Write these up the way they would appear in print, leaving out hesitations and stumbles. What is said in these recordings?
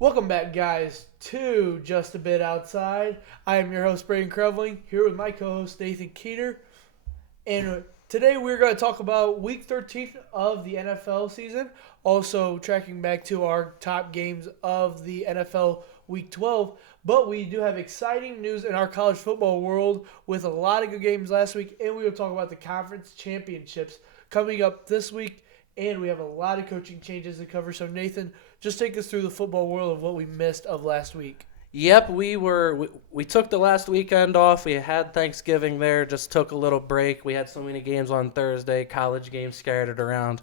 Welcome back, guys, to Just a Bit Outside. I am your host, Braden Krevling, here with my co-host, Nathan Keeter. And today we're going to talk about Week 13 of the NFL season, also tracking back to our top games of the NFL Week 12. But we do have exciting news in our college football world with a lot of good games last week, and we will talk about the conference championships coming up this week. And we have a lot of coaching changes to cover. So, Nathan, just take us through the football world of what we missed of last week. Yep, we took the last weekend off. We had Thanksgiving there, just took a little break. We had so many games on Thursday, college games scattered around.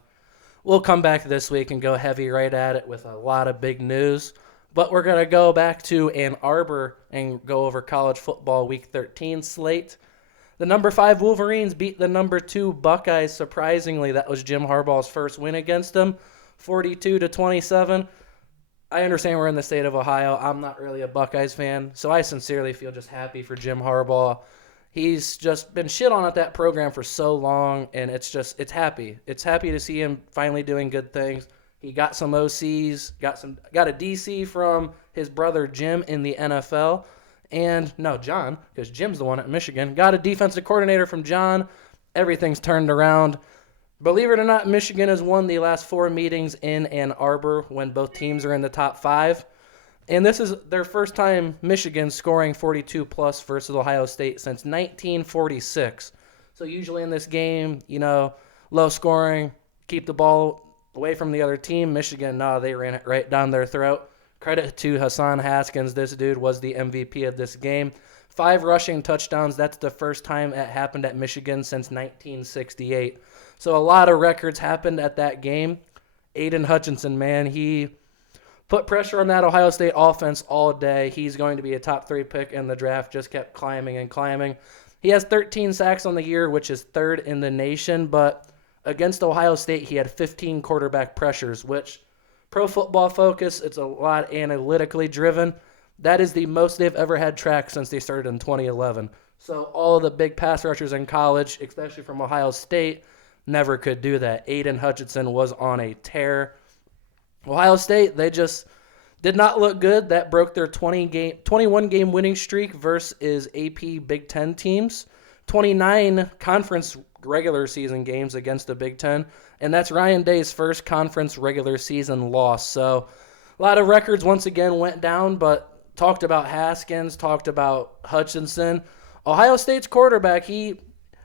We'll come back this week and go heavy right at it with a lot of big news. But we're going to go back to Ann Arbor and go over college football Week 13 slate. The number 5 Wolverines beat the number 2 Buckeyes. Surprisingly, that was Jim Harbaugh's first win against them, 42-27. I understand we're in the state of Ohio. I'm not really a Buckeyes fan, so I sincerely feel just happy for Jim Harbaugh. He's just been shit on at that program for so long, and it's happy. It's happy to see him finally doing good things. He got some OCs, got a DC from his brother Jim in the NFL. And, no, John, because Jim's the one at Michigan, got a defensive coordinator from John. Everything's turned around. Believe it or not, Michigan has won the last 4 meetings in Ann Arbor when both teams are in the top 5. And this is their first time Michigan scoring 42-plus versus Ohio State since 1946. So usually in this game, low scoring, keep the ball away from the other team. Michigan, no, they ran it right down their throat. Credit to Hassan Haskins. This dude was the MVP of this game. 5 rushing touchdowns. That's the first time it happened at Michigan since 1968. So a lot of records happened at that game. Aiden Hutchinson, man, he put pressure on that Ohio State offense all day. He's going to be a top 3 pick in the draft. Just kept climbing and climbing. He has 13 sacks on the year, which is 3rd in the nation. But against Ohio State, he had 15 quarterback pressures, which Pro Football Focus, it's a lot analytically driven. That is the most they've ever had tracked since they started in 2011. So all of the big pass rushers in college, especially from Ohio State, never could do that. Aiden Hutchinson was on a tear. Ohio State, they just did not look good. That broke their 21-game winning streak versus AP Big Ten teams. 29 conference regular season games against the Big Ten, and that's Ryan Day's first conference regular season loss. So a lot of records once again went down, but talked about Haskins, talked about Hutchinson. Ohio State's quarterback, he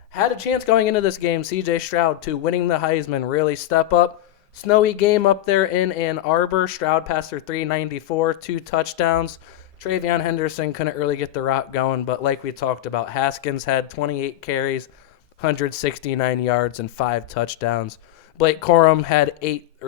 had a chance going into this game, C.J. Stroud, to winning the Heisman, really step up. Snowy game up there in Ann Arbor. Stroud passed for 394, 2 touchdowns. Travion Henderson couldn't really get the rock going, but like we talked about, Haskins had 28 carries, 169 yards, and 5 touchdowns. Blake Corum had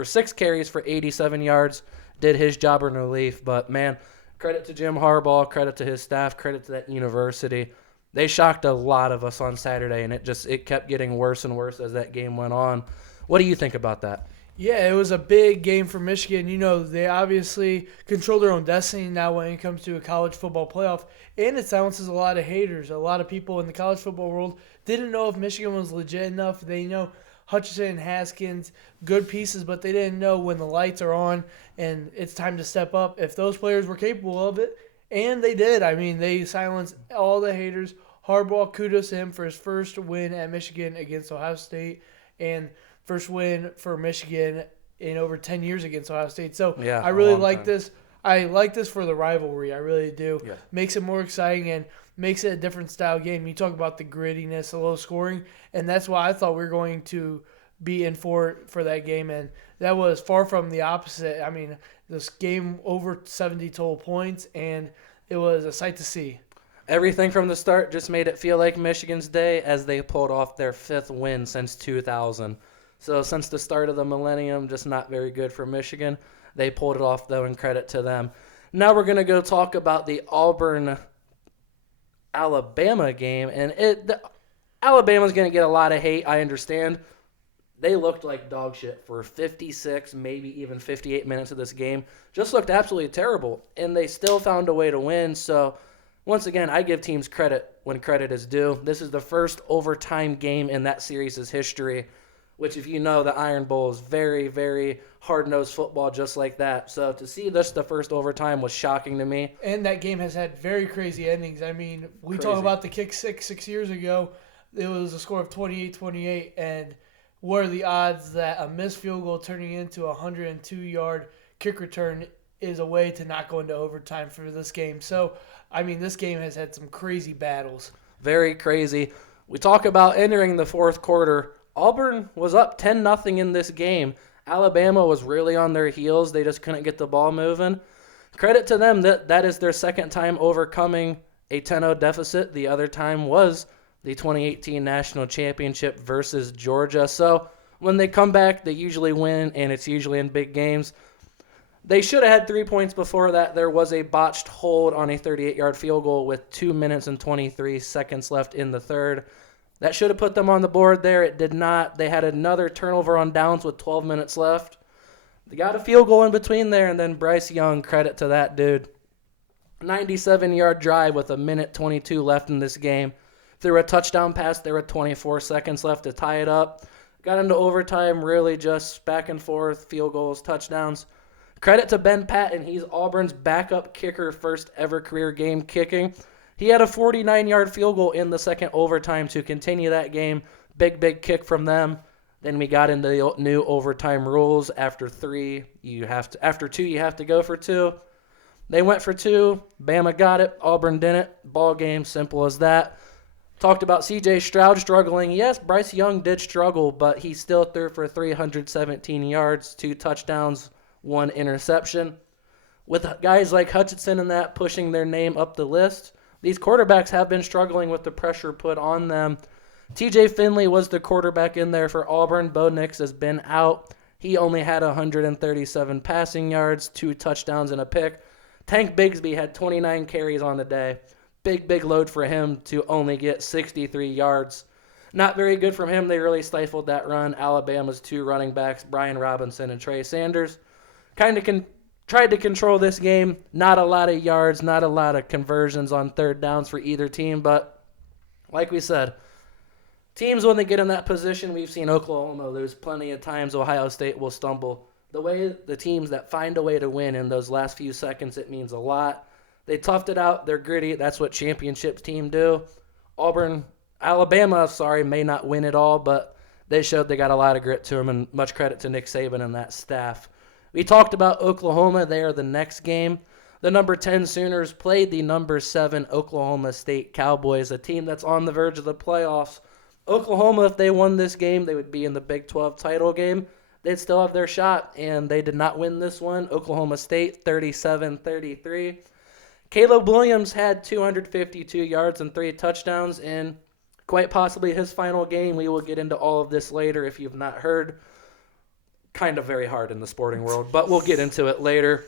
6 carries for 87 yards, did his job in relief. But, man, credit to Jim Harbaugh, credit to his staff, credit to that university. They shocked a lot of us on Saturday, and it kept getting worse and worse as that game went on. What do you think about that? Yeah, it was a big game for Michigan. They obviously control their own destiny now when it comes to a college football playoff, and it silences a lot of haters. A lot of people in the college football world didn't know if Michigan was legit enough. They know Hutchinson and Haskins, good pieces, but they didn't know when the lights are on and it's time to step up if those players were capable of it, and they did. I mean, they silenced all the haters. Harbaugh, kudos to him for his first win at Michigan against Ohio State, and first win for Michigan in over 10 years against Ohio State. So Yeah, I really a long like time. this. I like this for the rivalry. I really do. Yeah. Makes it more exciting and makes it a different style game. You talk about the grittiness, the low scoring, and that's why I thought we were going to be in for that game, and that was far from the opposite. I mean, this game over 70 total points, and it was a sight to see. Everything from the start just made it feel like Michigan's day as they pulled off their 5th win since 2000. So since the start of the millennium, just not very good for Michigan. They pulled it off, though, and credit to them. Now we're going to go talk about the Auburn-Alabama game. And Alabama's going to get a lot of hate, I understand. They looked like dog shit for 56, maybe even 58 minutes of this game. Just looked absolutely terrible, and they still found a way to win. So once again, I give teams credit when credit is due. This is the first overtime game in that series' history which if you know, the Iron Bowl is very, very hard-nosed football just like that. So to see this the first overtime was shocking to me. And that game has had very crazy endings. I mean, we talk about the kick six years ago. It was a score of 28-28, and what are the odds that a missed field goal turning into a 102-yard kick return is a way to not go into overtime for this game? So, I mean, this game has had some crazy battles. Very crazy. We talk about entering the fourth quarter. Auburn was up 10-0 in this game. Alabama was really on their heels. They just couldn't get the ball moving. Credit to them that is their second time overcoming a 10-0 deficit. The other time was the 2018 National Championship versus Georgia. So when they come back, they usually win, and it's usually in big games. They should have had 3 points before that. There was a botched hold on a 38-yard field goal with 2 minutes and 23 seconds left in the third. That should have put them on the board there. It did not. They had another turnover on downs with 12 minutes left. They got a field goal in between there, and then Bryce Young, credit to that dude. 97-yard drive with 1:22 left in this game. Threw a touchdown pass there with 24 seconds left to tie it up. Got into overtime, really just back and forth, field goals, touchdowns. Credit to Ben Patton. He's Auburn's backup kicker, first ever career game kicking. He had a 49-yard field goal in the second overtime to continue that game. Big kick from them. Then we got into the new overtime rules. After two, you have to go for two. They went for two. Bama got it. Auburn didn't. Ball game, simple as that. Talked about C.J. Stroud struggling. Yes, Bryce Young did struggle, but he still threw for 317 yards, 2 touchdowns, 1 interception. With guys like Hutchinson and that pushing their name up the list, these quarterbacks have been struggling with the pressure put on them. TJ Finley was the quarterback in there for Auburn. Bo Nix has been out. He only had 137 passing yards, 2 touchdowns, and a pick. Tank Bigsby had 29 carries on the day. Big load for him to only get 63 yards. Not very good from him. They really stifled that run. Alabama's 2 running backs, Brian Robinson and Trey Sanders, kind of tried to control this game. Not a lot of yards, not a lot of conversions on third downs for either team. But like we said, teams, when they get in that position, we've seen Oklahoma lose plenty of times. Ohio State will stumble. The teams that find a way to win in those last few seconds, it means a lot. They toughed it out. They're gritty. That's what championships team do. Alabama, may not win it all, but they showed they got a lot of grit to them, and much credit to Nick Saban and that staff. We talked about Oklahoma. They are the next game. The number 10 Sooners played the number 7 Oklahoma State Cowboys, a team that's on the verge of the playoffs. Oklahoma, if they won this game, they would be in the Big 12 title game. They'd still have their shot, and they did not win this one. Oklahoma State, 37-33. Caleb Williams had 252 yards and 3 touchdowns in quite possibly his final game. We will get into all of this later if you've not heard. Kind of very hard in the sporting world, but we'll get into it later.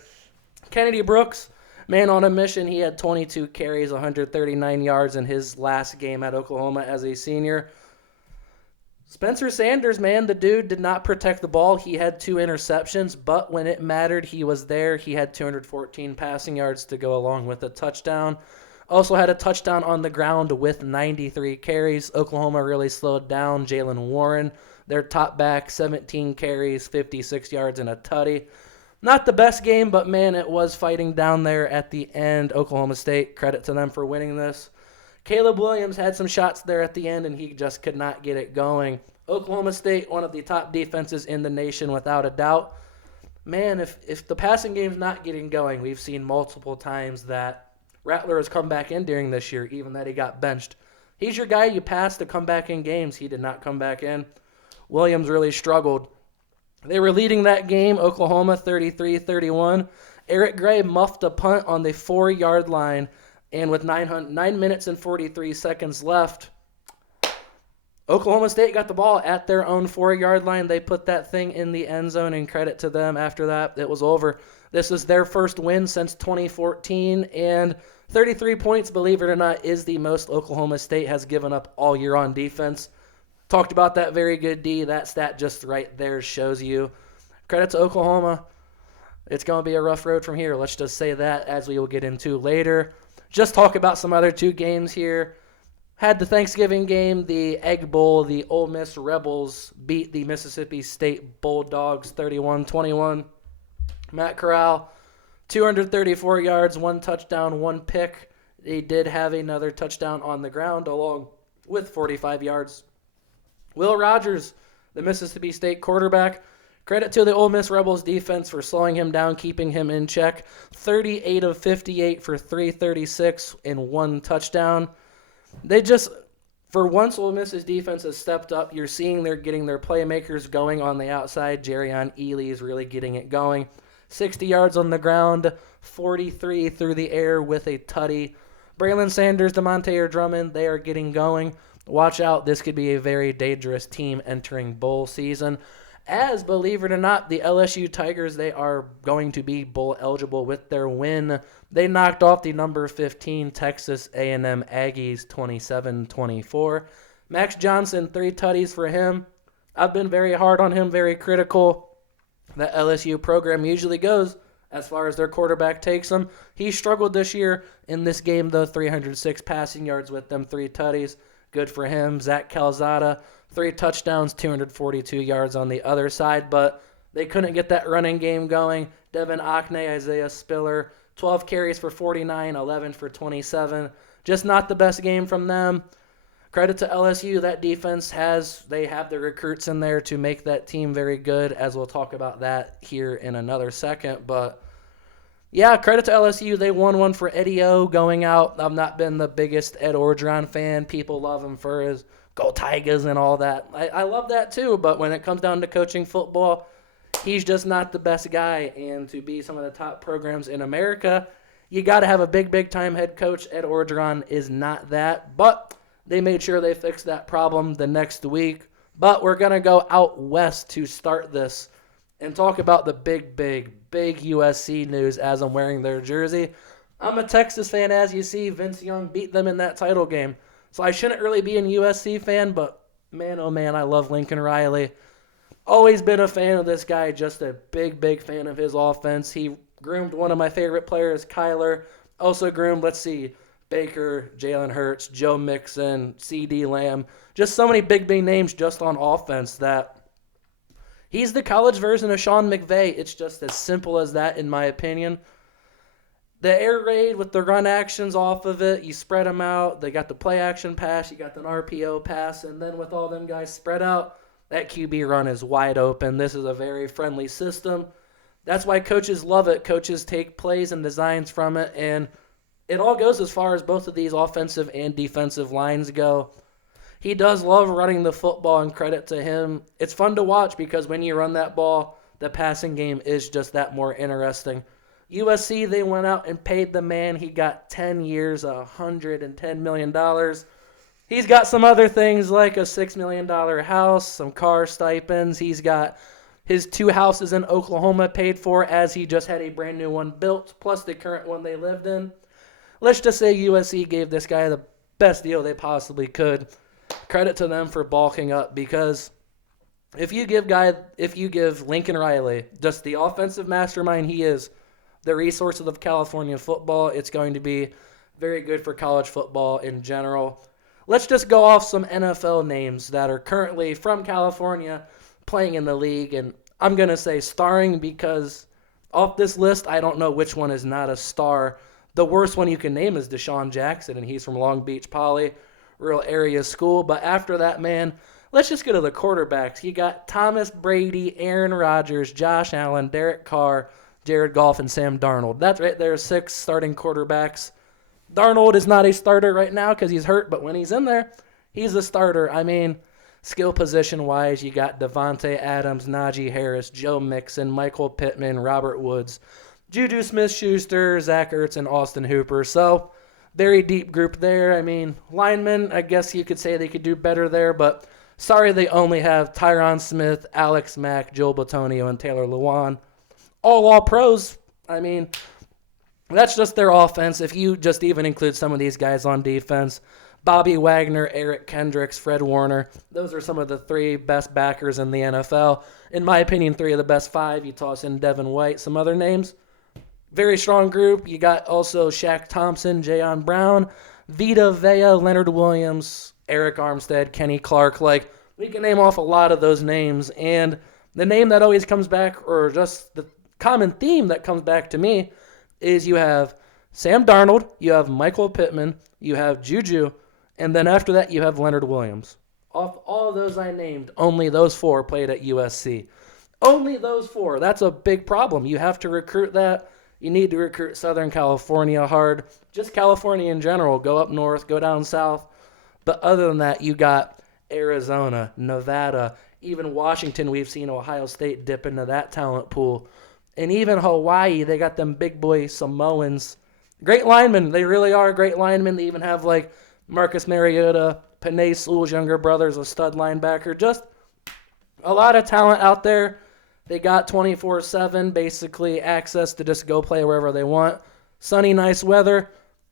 Kennedy Brooks, man on a mission. He had 22 carries, 139 yards in his last game at Oklahoma as a senior. Spencer Sanders, man, the dude did not protect the ball. He had 2 interceptions, but when it mattered, he was there. He had 214 passing yards to go along with a touchdown. Also had a touchdown on the ground with 93 carries. Oklahoma really slowed down Jalen Warren, their top back, 17 carries, 56 yards, and a tutty. Not the best game, but, man, it was fighting down there at the end. Oklahoma State, credit to them for winning this. Caleb Williams had some shots there at the end, and he just could not get it going. Oklahoma State, one of the top defenses in the nation without a doubt. Man, if the passing game's not getting going, we've seen multiple times that Rattler has come back in during this year, even that he got benched. He's your guy you pass to come back in games. He did not come back in. Williams really struggled. They were leading that game, Oklahoma 33-31. Eric Gray muffed a punt on the 4-yard line, and with 9 minutes and 43 seconds left, Oklahoma State got the ball at their own 4-yard line. They put that thing in the end zone, and credit to them. After that, it was over. This is their first win since 2014, and 33 points, believe it or not, is the most Oklahoma State has given up all year on defense. Talked about that very good D. That stat just right there shows you. Credit to Oklahoma. It's going to be a rough road from here. Let's just say that, as we will get into later. Just talk about some other 2 games here. Had the Thanksgiving game, the Egg Bowl. The Ole Miss Rebels beat the Mississippi State Bulldogs 31-21. Matt Corral, 234 yards, 1 touchdown, 1 pick. They did have another touchdown on the ground along with 45 yards. Will Rogers, the Mississippi State quarterback, credit to the Ole Miss Rebels defense for slowing him down, keeping him in check. 38 of 58 for 336 and 1 touchdown. They just, for once, Ole Miss's defense has stepped up. You're seeing they're getting their playmakers going on the outside. Jerrion Ely is really getting it going. 60 yards on the ground, 43 through the air with a tutty. Braylon Sanders, DeMonte Drummond, they are getting going. Watch out, this could be a very dangerous team entering bowl season. As, believe it or not, the LSU Tigers, they are going to be bowl eligible with their win. They knocked off the number 15 Texas A&M Aggies 27-24. Max Johnson, 3 tutties for him. I've been very hard on him, very critical. The LSU program usually goes as far as their quarterback takes them. He struggled this year in this game, though, 306 passing yards with them, 3 tutties. Good for him. Zach Calzada, 3 touchdowns, 242 yards on the other side, but they couldn't get that running game going. Devin Akne, Isaiah Spiller, 12 carries for 49, 11 for 27. Just not the best game from them. Credit to LSU, that defense they have the recruits in there to make that team very good, as we'll talk about that here in another second. But yeah, credit to LSU. They won one for Eddie O going out. I've not been the biggest Ed Orgeron fan. People love him for his Go Tigers and all that. I love that too, but when it comes down to coaching football, he's just not the best guy. And to be some of the top programs in America, you got to have a big-time head coach. Ed Orgeron is not that, but they made sure they fixed that problem the next week. But we're going to go out west to start this and talk about the big USC news as I'm wearing their jersey. I'm a Texas fan, as you see. Vince Young beat them in that title game. So I shouldn't really be a USC fan, but man, oh man, I love Lincoln Riley. Always been a fan of this guy, just a big fan of his offense. He groomed one of my favorite players, Kyler. Also groomed, Baker, Jalen Hurts, Joe Mixon, C.D. Lamb. Just so many big names just on offense that he's the college version of Sean McVay. It's just as simple as that, in my opinion. The air raid with the run actions off of it, you spread them out. They got the play action pass, you got the RPO pass, and then with all them guys spread out, that QB run is wide open. This is a very friendly system. That's why coaches love it. Coaches take plays and designs from it, and it all goes as far as both of these offensive and defensive lines go. He does love running the football, and credit to him. It's fun to watch because when you run that ball, the passing game is just that more interesting. USC, they went out and paid the man. He got 10 years, $110 million. He's got some other things like a $6 million house, some car stipends. He's got his 2 houses in Oklahoma paid for, as he just had a brand new one built, plus the current one they lived in. Let's just say USC gave this guy the best deal they possibly could. Credit to them for bulking up, because if you give Lincoln Riley, just the offensive mastermind he is, the resources of California football, it's going to be very good for college football in general. Let's just go off some NFL names that are currently from California playing in the league, and I'm going to say starring because off this list, I don't know which one is not a star. The worst one you can name is Deshaun Jackson, and he's from Long Beach Poly, real area school. But after that, man, let's just go to the quarterbacks. You got Thomas Brady, Aaron Rodgers, Josh Allen, Derek Carr, Jared Goff, and Sam Darnold. That's right there, 6 starting quarterbacks. Darnold is not a starter right now because he's hurt, but when he's in there, he's a starter. I mean, skill position-wise, you got Devontae Adams, Najee Harris, Joe Mixon, Michael Pittman, Robert Woods, Juju Smith-Schuster, Zach Ertz, and Austin Hooper. So, very deep group there. I mean, linemen, I guess you could say they could do better there, but sorry they only have Tyron Smith, Alex Mack, Joel Bitonio, and Taylor Lewan. All pros. I mean, that's just their offense. If you just even include some of these guys on defense, Bobby Wagner, Eric Kendricks, Fred Warner, those are some of the 3 best backers in the NFL. In my opinion, 3 of the best 5. You toss in Devin White, some other names. Very strong group. You got also Shaq Thompson, Jayon Brown, Vita Vea, Leonard Williams, Eric Armstead, Kenny Clark. Like, we can name off a lot of those names. And the name that always comes back, or just the common theme that comes back to me, is you have Sam Darnold, you have Michael Pittman, you have Juju, and then after that you have Leonard Williams. Off all of those I named, only those 4 played at USC. Only those 4. That's a big problem. You have to recruit that. You need to recruit Southern California hard. Just California in general. Go up north, go down south. But other than that, you got Arizona, Nevada, even Washington. We've seen Ohio State dip into that talent pool. And even Hawaii, they got them big boy Samoans. Great linemen. They really are great linemen. They even have like Marcus Mariota, Penei Sewell's younger brother's a stud linebacker. Just a lot of talent out there. They got 24/7 basically access to just go play wherever they want. Sunny, nice weather.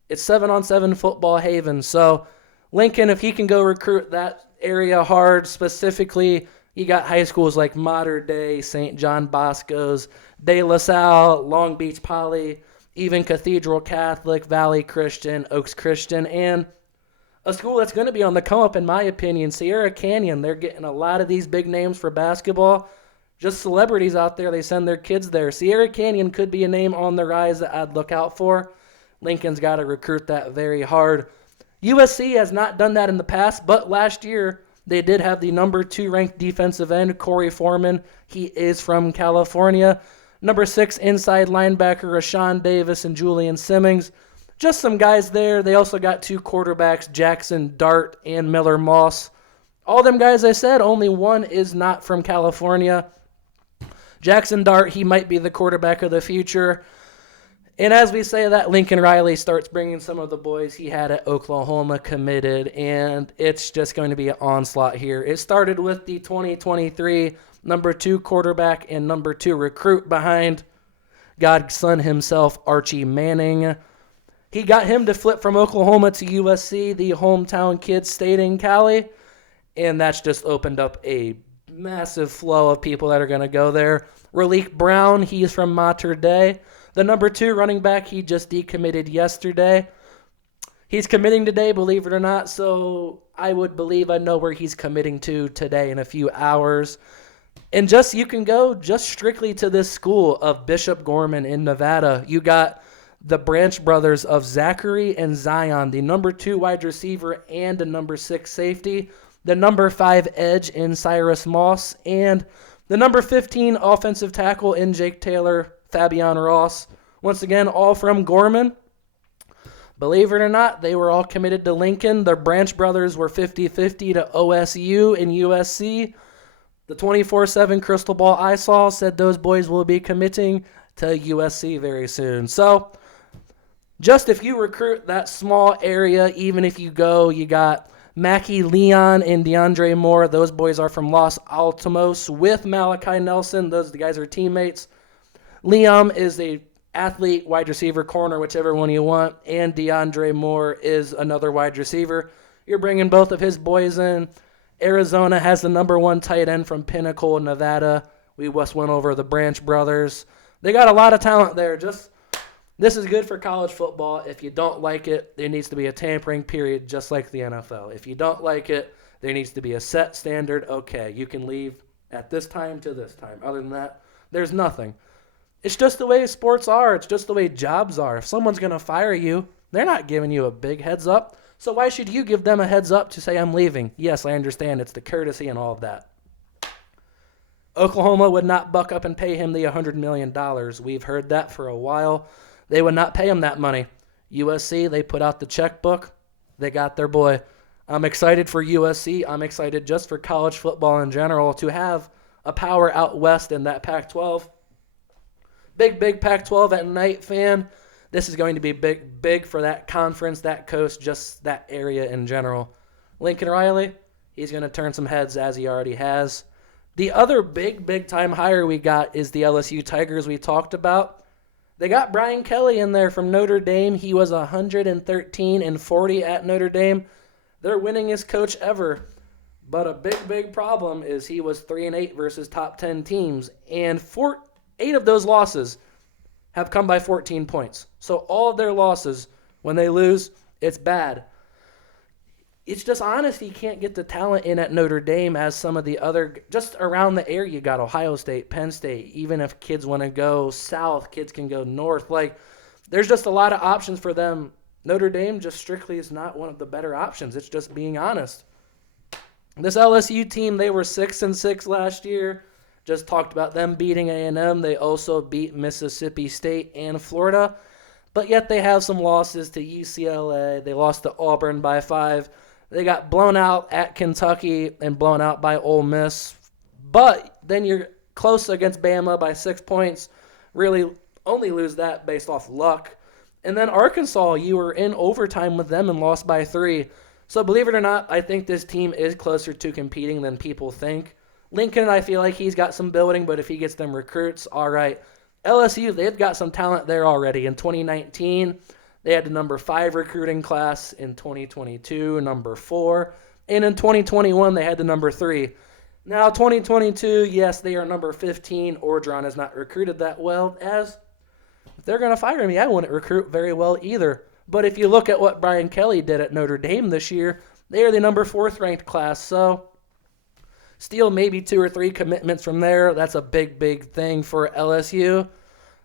It's 7-on-7 football haven. So Lincoln, if he can go recruit that area hard, specifically, you got high schools like Mater Dei, St. John Bosco's, De La Salle, Long Beach Poly, even Cathedral Catholic, Valley Christian, Oaks Christian, and a school that's going to be on the come up, in my opinion, Sierra Canyon. They're getting a lot of these big names for basketball. Just celebrities out there, they send their kids there. Sierra Canyon could be a name on the rise that I'd look out for. Lincoln's got to recruit that very hard. USC has not done that in the past, but last year they did have the number 2 ranked defensive end, Corey Foreman. He is from California. Number 6 inside linebacker, Rashawn Davis and Julian Simmons. Just some guys there. They also got 2 quarterbacks, Jackson Dart and Miller Moss. All them guys I said, only one is not from California. Jackson Dart, he might be the quarterback of the future. And as we say that, Lincoln Riley starts bringing some of the boys he had at Oklahoma committed, and it's just going to be an onslaught here. It started with the 2023 number 2 quarterback and number 2 recruit behind God's son himself, Archie Manning. He got him to flip from Oklahoma to USC, the hometown kid stayed in Cali, and that's just opened up a massive flow of people that are going to go there. Raleek Brown, he's from Mater Dei. The number 2 running back, he just decommitted yesterday. He's committing today, believe it or not, so I would believe I know where he's committing to today in a few hours. And just you can go just strictly to this school of Bishop Gorman in Nevada. You got the Branch brothers of Zachary and Zion, the number 2 wide receiver and the number 6 safety, the number 5 edge in Cyrus Moss, and the number 15 offensive tackle in Jake Taylor, Fabian Ross. Once again, all from Gorman. Believe it or not, they were all committed to Lincoln. The Branch brothers were 50-50 to OSU and USC. The 24/7 crystal ball I saw said those boys will be committing to USC very soon. So, just if you recruit that small area, even if you go, you got Mackie Leon and DeAndre Moore. Those boys are from Los Alamos with Malachi Nelson. The guys are teammates. Liam is a athlete, wide receiver, corner, whichever one you want, and DeAndre Moore is another wide receiver. You're bringing both of his boys in. Arizona has the number 1 tight end from Pinnacle, Nevada. We just went over the Branch brothers. They got a lot of talent there. This is good for college football. If you don't like it, there needs to be a tampering period just like the NFL. If you don't like it, there needs to be a set standard. Okay, you can leave at this time to this time. Other than that, there's nothing. It's just the way sports are. It's just the way jobs are. If someone's going to fire you, they're not giving you a big heads up. So why should you give them a heads up to say, I'm leaving? Yes, I understand. It's the courtesy and all of that. Oklahoma would not buck up and pay him the $100 million. We've heard that for a while. They would not pay him that money. USC, they put out the checkbook. They got their boy. I'm excited for USC. I'm excited just for college football in general to have a power out west in that Pac-12. Big Pac-12 at night fan. This is going to be big for that conference, that coast, just that area in general. Lincoln Riley, he's going to turn some heads as he already has. The other big time hire we got is the LSU Tigers we talked about. They got Brian Kelly in there from Notre Dame. He was 113-40 at Notre Dame. Their winningest coach ever. But a big problem is he was 3-8 versus top 10 teams. And 8 of those losses have come by 14 points. So all of their losses, when they lose, It's bad. It's just honest. You can't get the talent in at Notre Dame as some of the other, just around the area. You got Ohio State, Penn State. Even if kids want to go south, kids can go north. Like, there's just a lot of options for them. Notre Dame just strictly is not one of the better options. It's just being honest. This LSU team, they were 6-6 last year. Just talked about them beating A&M. They also beat Mississippi State and Florida. But yet they have some losses to UCLA. They lost to Auburn by 5. They got blown out at Kentucky and blown out by Ole Miss. But then you're close against Bama by 6 points. Really only lose that based off luck. And then Arkansas, you were in overtime with them and lost by 3. So believe it or not, I think this team is closer to competing than people think. Lincoln, I feel like he's got some building, but if he gets them recruits, all right. LSU, they've got some talent there already. In 2019, they had the number 5 recruiting class. In 2022, number 4. And in 2021, they had the number 3. Now, 2022, yes, they are number 15. Orgeron has not recruited that well. As if they're going to fire me, I wouldn't recruit very well either. But if you look at what Brian Kelly did at Notre Dame this year, they are the number 4th ranked class. So steal maybe 2 or 3 commitments from there. That's a big, big thing for LSU.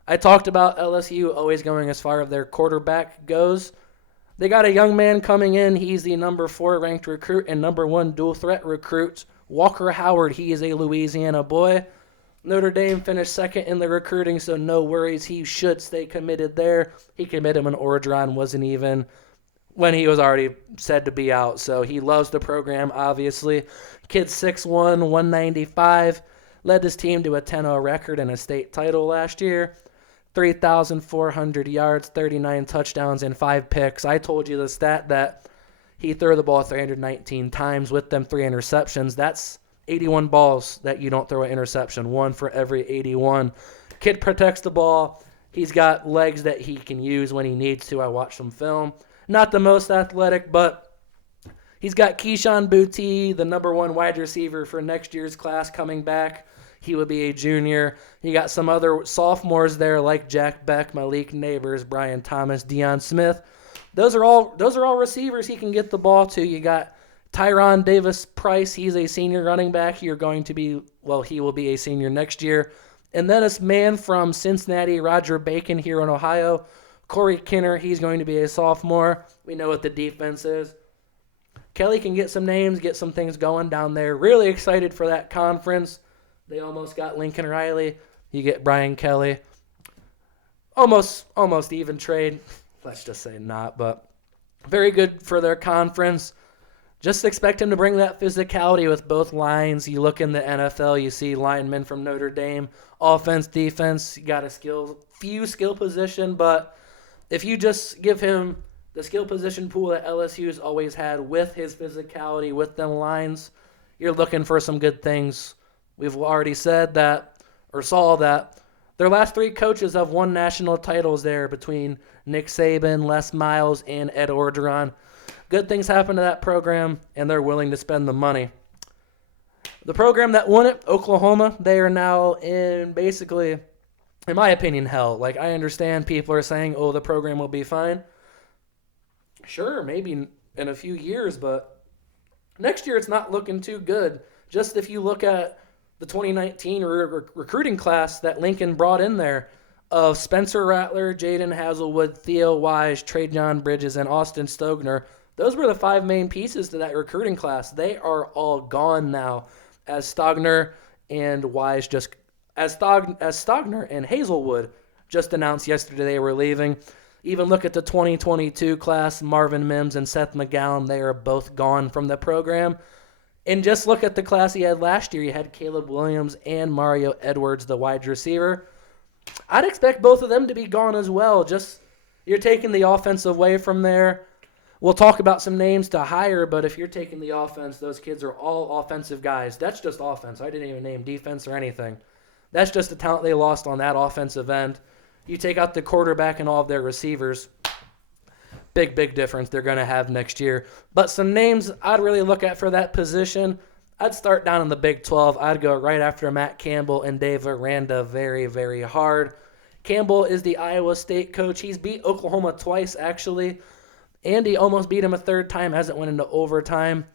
I talked about LSU always going as far as their quarterback goes. They got a young man coming in. He's the number 4 ranked recruit and number 1 dual threat recruit, Walker Howard. He is a Louisiana boy. Notre Dame finished 2nd in the recruiting, so no worries. He should stay committed there. He committed when Orgeron wasn't even, when he was already said to be out. So he loves the program, obviously. Kid 6'1", 195, led his team to a 10-0 record and a state title last year. 3,400 yards, 39 touchdowns, and 5 picks. I told you the stat that he threw the ball 319 times with them 3 interceptions. That's 81 balls that you don't throw an interception, 1 for every 81. Kid protects the ball. He's got legs that he can use when he needs to. I watched some film. Not the most athletic, but he's got Keyshawn Boutte, the number 1 wide receiver for next year's class, coming back. He would be a junior. You got some other sophomores there like Jack Beck, Malik Neighbors, Brian Thomas, Deion Smith. Those are all receivers he can get the ball to. You got Tyron Davis-Price. He's a senior running back. He will be a senior next year. And then this man from Cincinnati, Roger Bacon, here in Ohio, Corey Kinner. He's going to be a sophomore. We know what the defense is. Kelly can get some names, get some things going down there. Really excited for that conference. They almost got Lincoln Riley. You get Brian Kelly. Almost even trade. Let's just say not, but very good for their conference. Just expect him to bring that physicality with both lines. You look in the NFL, you see linemen from Notre Dame, offense, defense. You got a few skill position, but if you just give him the skill position pool that LSU's always had with his physicality, with them lines, you're looking for some good things. We've already said that, or saw that, their last 3 coaches have won national titles there between Nick Saban, Les Miles, and Ed Orgeron. Good things happen to that program, and they're willing to spend the money. The program that won it, Oklahoma, they are now in basically, in my opinion, hell. Like, I understand people are saying, oh, the program will be fine. Sure, maybe in a few years, but next year it's not looking too good. Just if you look at the 2019 recruiting class that Lincoln brought in there of Spencer Rattler, Jaden Hazelwood, Theo Wise, Trajan Bridges, and Austin Stogner. Those were the 5 main pieces to that recruiting class. They are all gone now, as Stogner and Wise Stogner and Hazelwood just announced yesterday they were leaving. Even look at the 2022 class, Marvin Mims and Seth McGowan. They are both gone from the program. And just look at the class he had last year. You had Caleb Williams and Mario Edwards, the wide receiver. I'd expect both of them to be gone as well. Just you're taking the offense away from there. We'll talk about some names to hire, but if you're taking the offense, those kids are all offensive guys. That's just offense. I didn't even name defense or anything. That's just the talent they lost on that offensive end. You take out the quarterback and all of their receivers. Big difference they're going to have next year. But some names I'd really look at for that position, I'd start down in the Big 12. I'd go right after Matt Campbell and Dave Aranda very, very hard. Campbell is the Iowa State coach. He's beat Oklahoma twice, actually. Andy almost beat him a third time, hasn't went into overtime.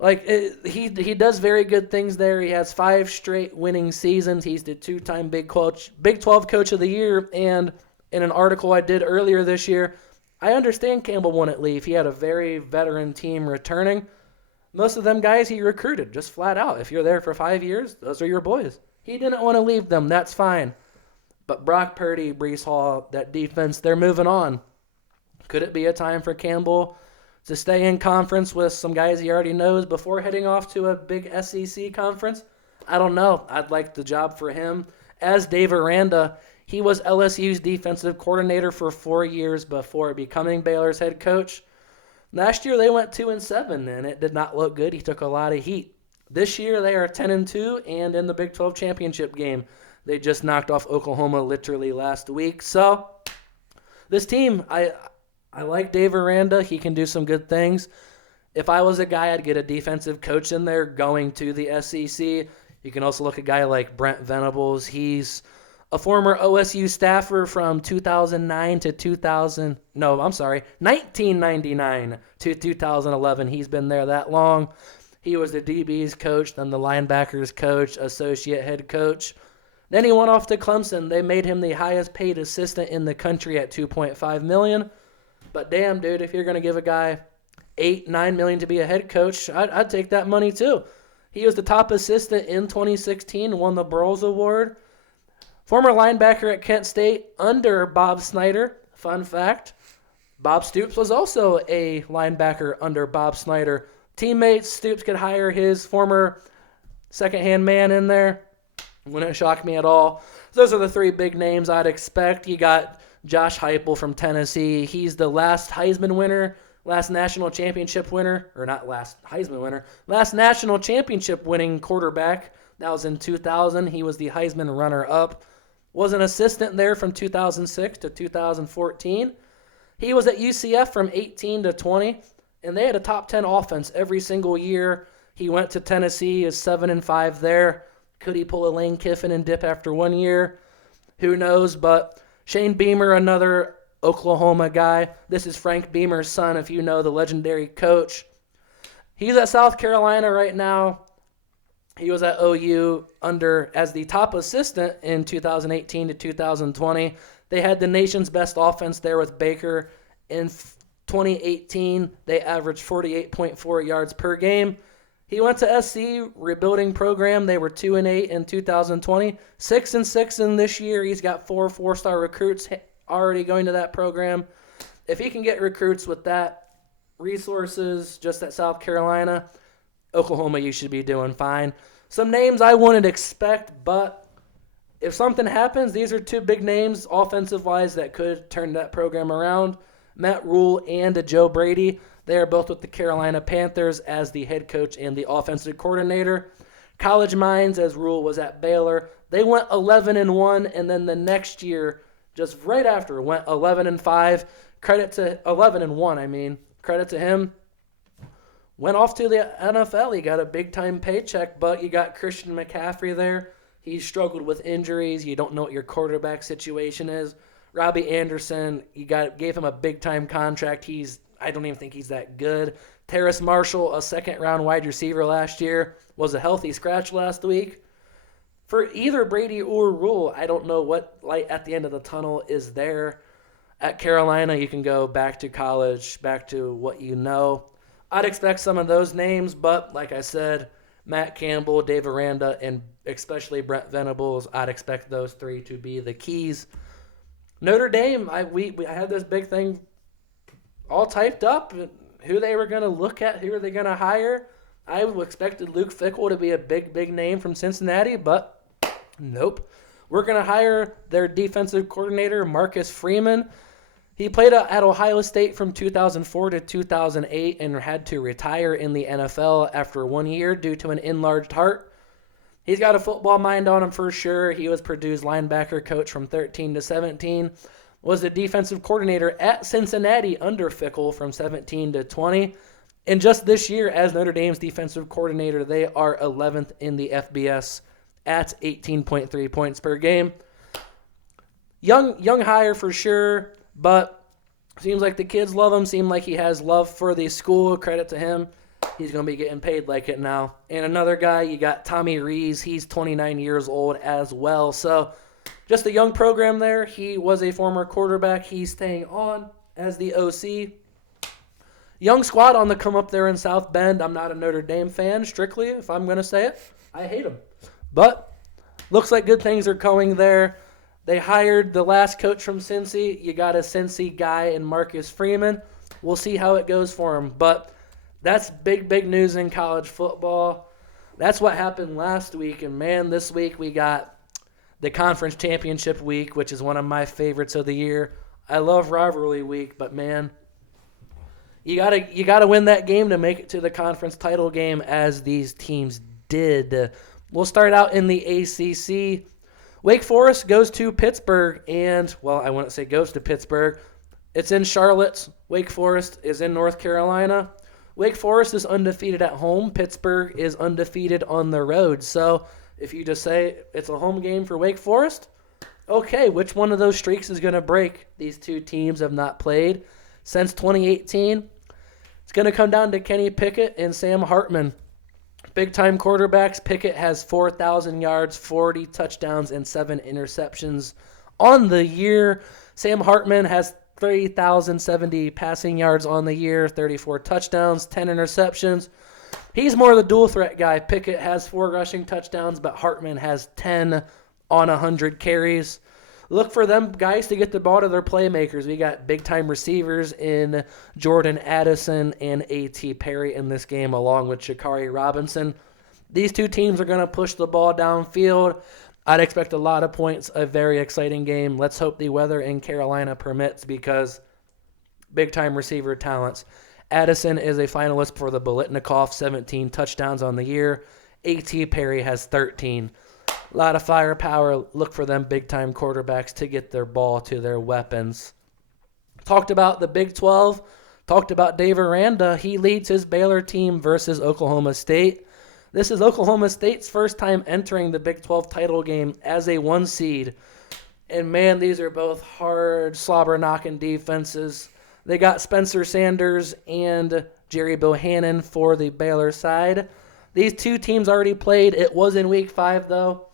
He does very good things there. He has 5 straight winning seasons. He's the 2-time Big 12 Coach of the Year. And in an article I did earlier this year, I understand Campbell wouldn't leave. He had a very veteran team returning. Most of them guys he recruited, just flat out. If you're there for 5 years, those are your boys. He didn't want to leave them. That's fine. But Brock Purdy, Breece Hall, that defense, they're moving on. Could it be a time for Campbell to stay in conference with some guys he already knows before heading off to a big SEC conference? I don't know. I'd like the job for him. As Dave Aranda, he was LSU's defensive coordinator for 4 years before becoming Baylor's head coach. Last year they went 2-7, and it did not look good. He took a lot of heat. This year they are 10-2, and in the Big 12 championship game, they just knocked off Oklahoma literally last week. So this team, I like Dave Aranda. He can do some good things. If I was a guy, I'd get a defensive coach in there going to the SEC. You can also look at a guy like Brent Venables. He's a former OSU staffer from 1999 to 2011. He's been there that long. He was the DB's coach, then the linebackers coach, associate head coach. Then he went off to Clemson. They made him the highest paid assistant in the country at $2.5 million. But damn, dude, if you're going to give a guy $8-9 million to be a head coach, I'd take that money too. He was the top assistant in 2016, won the Burroughs Award. Former linebacker at Kent State under Bob Snyder. Fun fact, Bob Stoops was also a linebacker under Bob Snyder. Teammates, Stoops could hire his former second-hand man in there. Wouldn't shock me at all. Those are the 3 big names I'd expect. You got Josh Heupel from Tennessee. He's the last Heisman winner, last national championship winner, or not last Heisman winner, last national championship winning quarterback. That was in 2000. He was the Heisman runner-up. Was an assistant there from 2006 to 2014. He was at UCF from 18 to 20, and they had a top 10 offense every single year. He went to Tennessee, is 7-5 there. Could he pull a Lane Kiffin and dip after 1 year? Who knows, but Shane Beamer, another Oklahoma guy. This is Frank Beamer's son, if you know, the legendary coach. He's at South Carolina right now. He was at OU as the top assistant in 2018 to 2020. They had the nation's best offense there with Baker. In 2018, they averaged 48.4 yards per game. He went to SC, rebuilding program. They were 2-8 in 2020, 6-6 in this year. He's got 4 4-star recruits already going to that program. If he can get recruits with that resources just at South Carolina, Oklahoma, you should be doing fine. Some names I wouldn't expect, but if something happens, these are 2 big names offensive-wise that could turn that program around. Matt Rule and Joe Brady. They are both with the Carolina Panthers as the head coach and the offensive coordinator. College Minds, as Rule was at Baylor. They went 11-1, and then the next year, just right after, went 11-5. Credit to 11-1, Credit to him. Went off to the NFL. He got a big-time paycheck, but you got Christian McCaffrey there. He struggled with injuries. You don't know what your quarterback situation is. Robbie Anderson, gave him a big-time contract. I don't even think he's that good. Terrace Marshall, a second-round wide receiver last year, was a healthy scratch last week. For either Brady or Rule, I don't know what light at the end of the tunnel is there. At Carolina, you can go back to college, back to what you know. I'd expect some of those names, but like I said, Matt Campbell, Dave Aranda, and especially Brent Venables, I'd expect those 3 to be the keys. Notre Dame, I had this big thing all typed up, who they were going to look at, who are they going to hire. I expected Luke Fickell to be a big name from Cincinnati, but nope. We're going to hire their defensive coordinator, Marcus Freeman. He played at Ohio State from 2004 to 2008 and had to retire in the NFL after 1 year due to an enlarged heart. He's got a football mind on him for sure. He was Purdue's linebacker coach from 13 to 17. Was the defensive coordinator at Cincinnati under Fickell from 17 to 20. And just this year, as Notre Dame's defensive coordinator, they are 11th in the FBS at 18.3 points per game. Young hire for sure, but Seems like the kids love him. Seems like he has love for the school. Credit to him. He's going to be getting paid like it now. And another guy, you got Tommy Rees. He's 29 years old as well. So just a young program there. He was a former quarterback. He's staying on as the OC. Young squad on the come up there in South Bend. I'm not a Notre Dame fan, strictly, if I'm going to say it. I hate them. But looks like good things are going there. They hired the last coach from Cincy. You got a Cincy guy in Marcus Freeman. We'll see how it goes for him. But that's big, big news in college football. That's what happened last week. And, man, this week we got the conference championship week, which is one of my favorites of the year. I love rivalry week, but, man, you gotta win that game to make it to the conference title game, as these teams did. We'll start out in the ACC. Wake Forest goes to Pittsburgh, and, well, I wouldn't say goes to Pittsburgh. It's in Charlotte. Wake Forest is in North Carolina. Wake Forest is undefeated at home. Pittsburgh is undefeated on the road. So if you just say it's a home game for Wake Forest, okay, which one of those streaks is going to break? These two teams have not played since 2018. It's going to come down to Kenny Pickett and Sam Hartman. Big-time quarterbacks. Pickett has 4,000 yards, 40 touchdowns, and 7 interceptions on the year. Sam Hartman has 3,070 passing yards on the year, 34 touchdowns, 10 interceptions. He's more the dual-threat guy. Pickett has 4 rushing touchdowns, but Hartman has 10 on 100 carries. Look for them guys to get the ball to their playmakers. We got big-time receivers in Jordan Addison and A.T. Perry in this game, along with Shakari Robinson. These two teams are going to push the ball downfield. I'd expect a lot of points, a very exciting game. Let's hope the weather in Carolina permits, because big-time receiver talents. Addison is a finalist for the Biletnikoff, 17 touchdowns on the year. A.T. Perry has 13. A lot of firepower. Look for them big-time quarterbacks to get their ball to their weapons. Talked about the Big 12. Talked about Dave Aranda. He leads his Baylor team versus Oklahoma State. This is Oklahoma State's first time entering the Big 12 title game as a 1 seed. And, man, these are both hard, slobber-knocking defenses. They got Spencer Sanders and Jerry Bohannon for the Baylor side. These two teams already played. It was in Week 5, though.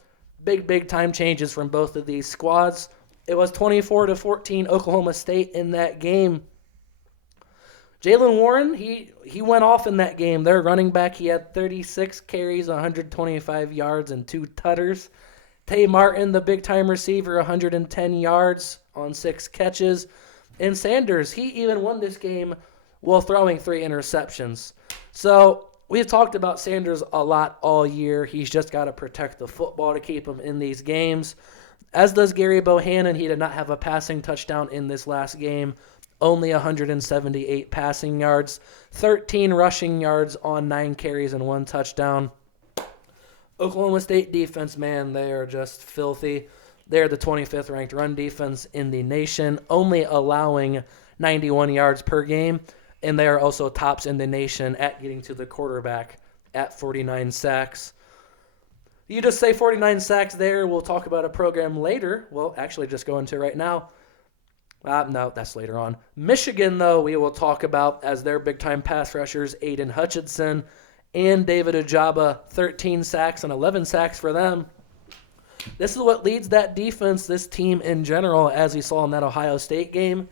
Big time changes from both of these squads. It was 24-14 Oklahoma State in that game. Jalen Warren, he went off in that game. Their running back, he had 36 carries, 125 yards, and 2 tutters. Tay Martin, the big-time receiver, 110 yards on 6 catches. And Sanders, he even won this game while throwing 3 interceptions. So we've talked about Sanders a lot all year. He's just got to protect the football to keep him in these games. As does Gary Bohannon. He did not have a passing touchdown in this last game. Only 178 passing yards, 13 rushing yards on 9 carries and 1 touchdown. Oklahoma State defense, man, they are just filthy. They're the 25th ranked run defense in the nation, only allowing 91 yards per game. And they are also tops in the nation at getting to the quarterback at 49 sacks. You just say 49 sacks there. We'll talk about a program later. Well, actually, just go into right now. No, that's later on. Michigan, though, we will talk about as their big-time pass rushers, Aiden Hutchinson and David Ojaba, 13 sacks and 11 sacks for them. This is what leads that defense, this team in general, as we saw in that Ohio State game.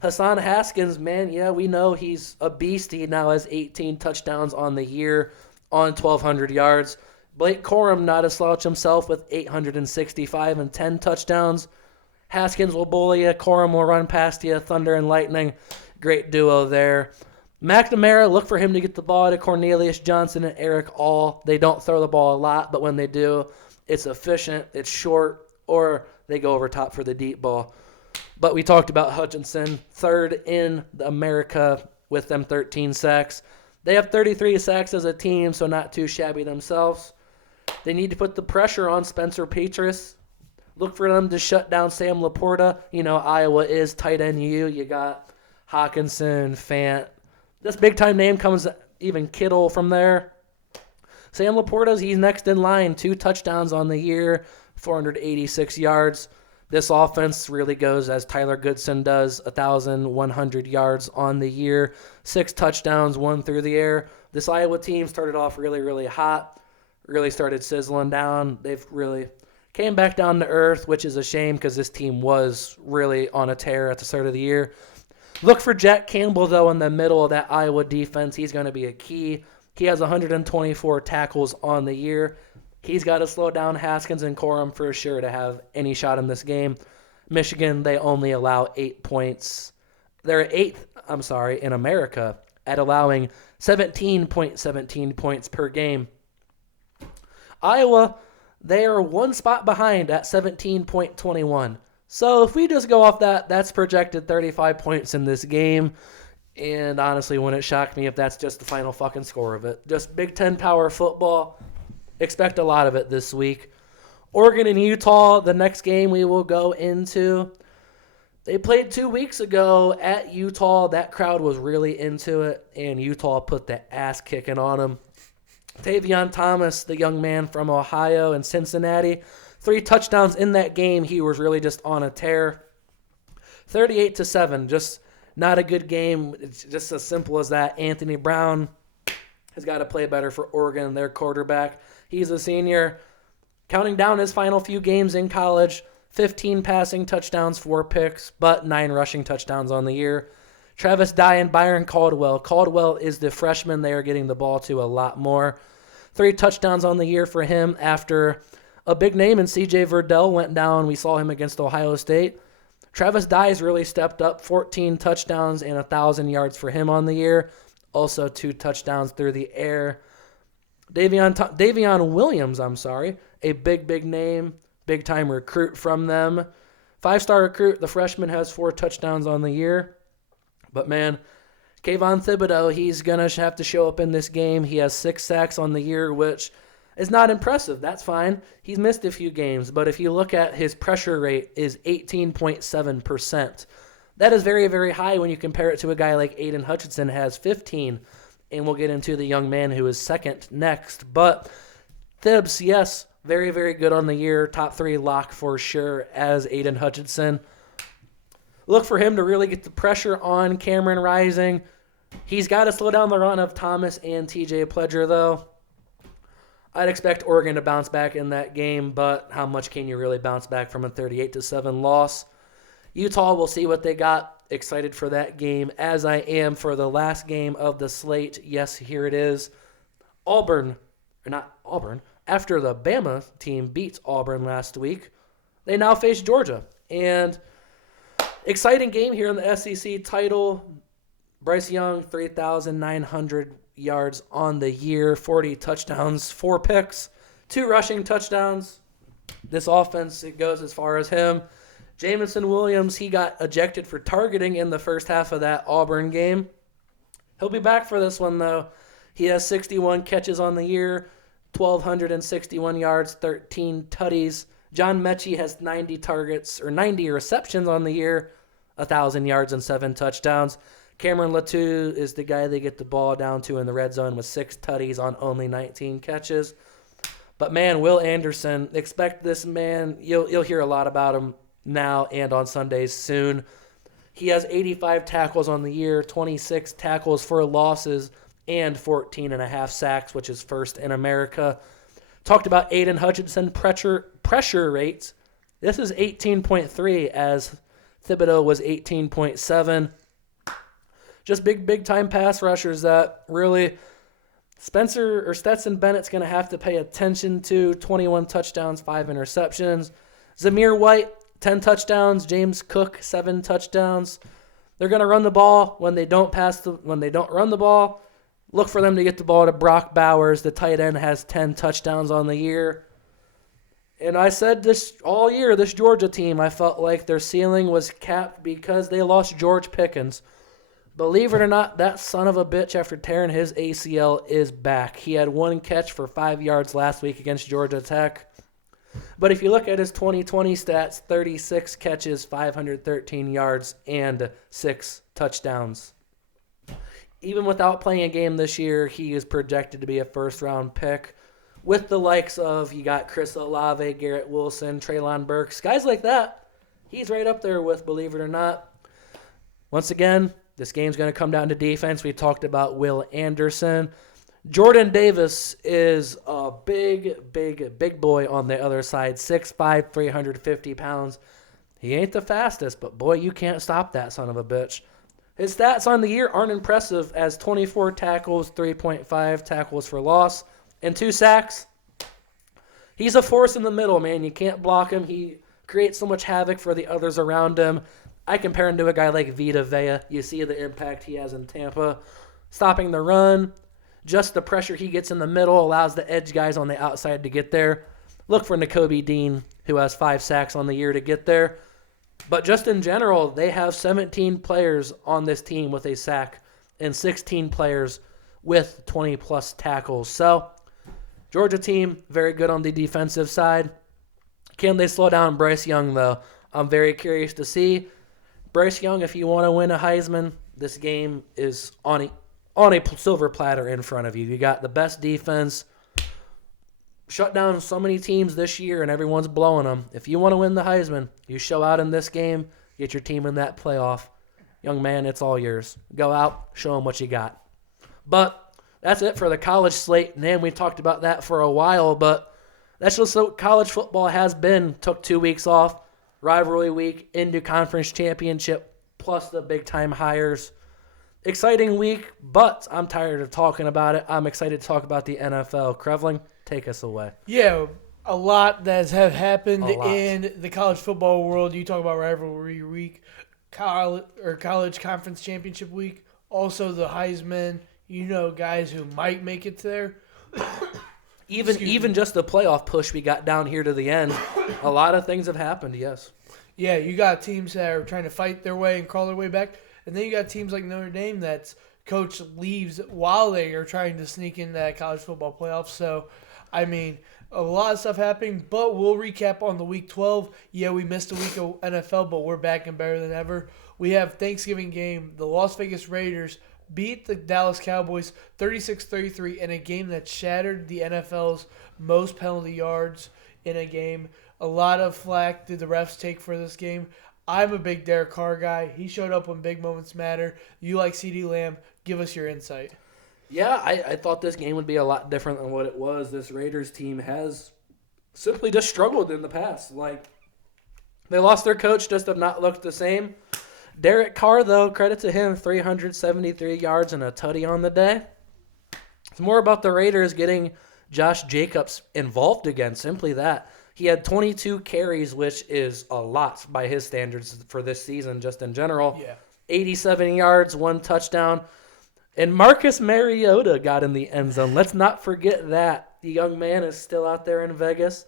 Hassan Haskins, man, yeah, we know he's a beast. He now has 18 touchdowns on the year on 1,200 yards. Blake Corum, not a slouch himself, with 865 and 10 touchdowns. Haskins will bully you. Corum will run past you. Thunder and lightning. Great duo there. McNamara, look for him to get the ball to Cornelius Johnson and Eric All. They don't throw the ball a lot, but when they do, it's efficient, it's short, or they go over top for the deep ball. But we talked about Hutchinson, third in America with them 13 sacks. They have 33 sacks as a team, so not too shabby themselves. They need to put the pressure on Spencer Petras. Look for them to shut down Sam Laporta. You know, Iowa is tight end U. You got Hawkinson, Fant. This big-time name comes even Kittle from there. Sam Laporta, he's next in line. 2 touchdowns on the year, 486 yards. This offense really goes as Tyler Goodson does, 1,100 yards on the year, 6 touchdowns, 1 through the air. This Iowa team started off really, really hot, really started sizzling down. They've really came back down to earth, which is a shame because this team was really on a tear at the start of the year. Look for Jack Campbell, though, in the middle of that Iowa defense. He's going to be a key. He has 124 tackles on the year. He's got to slow down Haskins and Corum for sure to have any shot in this game. Michigan, they only allow 8 points. They're 8th, in America at allowing 17.17 points per game. Iowa, they are 1 spot behind at 17.21. So if we just go off that, that's projected 35 points in this game. And honestly, wouldn't shock me if that's just the final fucking score of it. Just Big Ten power football. Expect a lot of it this week. Oregon and Utah, the next game we will go into. They played 2 weeks ago at Utah. That crowd was really into it, and Utah put the ass kicking on them. Tavion Thomas, the young man from Ohio and Cincinnati, 3 touchdowns in that game. He was really just on a tear. 38-7, just not a good game. It's just as simple as that. Anthony Brown has got to play better for Oregon, their quarterback. He's a senior. Counting down his final few games in college, 15 passing touchdowns, 4 picks, but 9 rushing touchdowns on the year. Travis Dye and Byron Caldwell. Caldwell is the freshman they are getting the ball to a lot more. 3 touchdowns on the year for him after a big name in C.J. Verdell went down. We saw him against Ohio State. Travis Dye's really stepped up, 14 touchdowns and 1,000 yards for him on the year. Also 2 touchdowns through the air. Davion Williams, a big name, big-time recruit from them. 5-star recruit, the freshman has 4 touchdowns on the year. But, man, Kayvon Thibodeau, he's going to have to show up in this game. He has 6 sacks on the year, which is not impressive. That's fine. He's missed a few games. But if you look at his pressure rate is 18.7%. That is very, very high when you compare it to a guy like Aiden Hutchinson has 15. And we'll get into the young man who is second next. But Thibs, yes, very, very good on the year. Top 3 lock for sure as Aiden Hutchinson. Look for him to really get the pressure on Cameron Rising. He's got to slow down the run of Thomas and TJ Pledger, though. I'd expect Oregon to bounce back in that game, but how much can you really bounce back from a 38-7 loss? Utah, we'll see what they got. Excited for that game, as I am for the last game of the slate. Yes, here it is. After the Bama team beats Auburn last week, they now face Georgia. And exciting game here in the SEC title. Bryce Young, 3,900 yards on the year, 40 touchdowns, 4 picks, 2 rushing touchdowns. This offense, it goes as far as him. Jamison Williams, he got ejected for targeting in the first half of that Auburn game. He'll be back for this one, though. He has 61 catches on the year, 1,261 yards, 13 tutties. John Mechie has 90 receptions on the year, 1,000 yards and 7 touchdowns. Cameron Latou is the guy they get the ball down to in the red zone with 6 tutties on only 19 catches. But, man, Will Anderson, expect this man. You'll hear a lot about him now and on Sundays soon. He has 85 tackles on the year, 26 tackles for losses, and 14.5 sacks, which is first in America. Talked about Aiden Hutchinson pressure rates. This is 18.3 as Thibodeau was 18.7. Just big time pass rushers that really Stetson Bennett's going to have to pay attention to. 21 touchdowns, 5 interceptions. Zamir White, 10 touchdowns. James Cook, 7 touchdowns. They're going to run the ball. When they don't run the ball, look for them to get the ball to Brock Bowers. The tight end has 10 touchdowns on the year. And I said this all year, this Georgia team, I felt like their ceiling was capped because they lost George Pickens. Believe it or not, that son of a bitch, after tearing his ACL, is back. He had 1 catch for 5 yards last week against Georgia Tech. But if you look at his 2020 stats, 36 catches, 513 yards, and 6 touchdowns. Even without playing a game this year, he is projected to be a first-round pick. With the likes of, you got Chris Olave, Garrett Wilson, Treylon Burks, guys like that. he's right up there with, believe it or not. Once again, this game's going to come down to defense. We talked about Will Anderson. Jordan Davis is a big boy on the other side. 6'5", 350 pounds. He ain't the fastest, but boy, you can't stop that son of a bitch. His stats on the year aren't impressive, as 24 tackles, 3.5 tackles for loss, and 2 sacks. He's a force in the middle, man. You can't block him. He creates so much havoc for the others around him. I compare him to a guy like Vita Vea. You see the impact he has in Tampa. Stopping the run, just the pressure he gets in the middle allows the edge guys on the outside to get there. Look for Nakobe Dean, who has 5 sacks on the year, to get there. But just in general, they have 17 players on this team with a sack and 16 players with 20-plus tackles. So, Georgia team, very good on the defensive side. Can they slow down Bryce Young, though? I'm very curious to see. Bryce Young, if you want to win a Heisman, this game is on a silver platter in front of you. You got the best defense. Shut down so many teams this year, and everyone's blowing them. If you want to win the Heisman, you show out in this game, get your team in that playoff. Young man, it's all yours. Go out, show them what you got. But that's it for the college slate. Man, we talked about that for a while, but that's just what college football has been. Took 2 weeks off, rivalry week, into conference championship, plus the big-time hires. Exciting week, but I'm tired of talking about it. I'm excited to talk about the NFL. Krevling, take us away. Yeah, a lot that has happened in the college football world. You talk about rivalry week, college conference championship week, also the Heisman. You know, guys who might make it there. Even just the playoff push we got down here to the end, a lot of things have happened, yes. Yeah, you got teams that are trying to fight their way and crawl their way back. And then you got teams like Notre Dame that's coach leaves while they are trying to sneak in that college football playoff. So, I mean, a lot of stuff happening, but we'll recap on the Week 12. Yeah, we missed a week of NFL, but we're back and better than ever. We have Thanksgiving game. The Las Vegas Raiders beat the Dallas Cowboys 36-33 in a game that shattered the NFL's most penalty yards in a game. A lot of flack did the refs take for this game. I'm a big Derek Carr guy. He showed up when big moments matter. You like CeeDee Lamb. Give us your insight. Yeah, I thought this game would be a lot different than what it was. This Raiders team has simply just struggled in the past. Like, they lost their coach, just have not looked the same. Derek Carr, though, credit to him, 373 yards and a tutty on the day. It's more about the Raiders getting Josh Jacobs involved again, simply that. He had 22 carries, which is a lot by his standards for this season, just in general. Yeah. 87 yards, 1 touchdown. And Marcus Mariota got in the end zone. Let's not forget that. The young man is still out there in Vegas.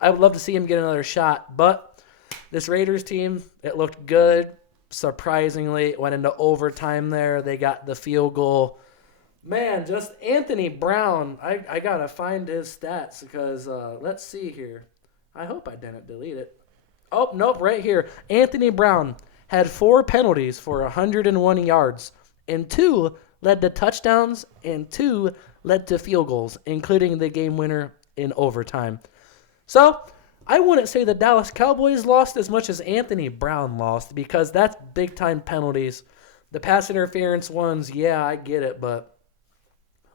I would love to see him get another shot. But this Raiders team, it looked good. Surprisingly, it went into overtime there. They got the field goal. Man, just Anthony Brown. I got to find his stats because let's see here. I hope I didn't delete it. Oh, nope, right here. Anthony Brown had 4 penalties for 101 yards, and 2 led to touchdowns, and 2 led to field goals, including the game winner in overtime. So, I wouldn't say the Dallas Cowboys lost as much as Anthony Brown lost, because that's big-time penalties. The pass interference ones, yeah, I get it, but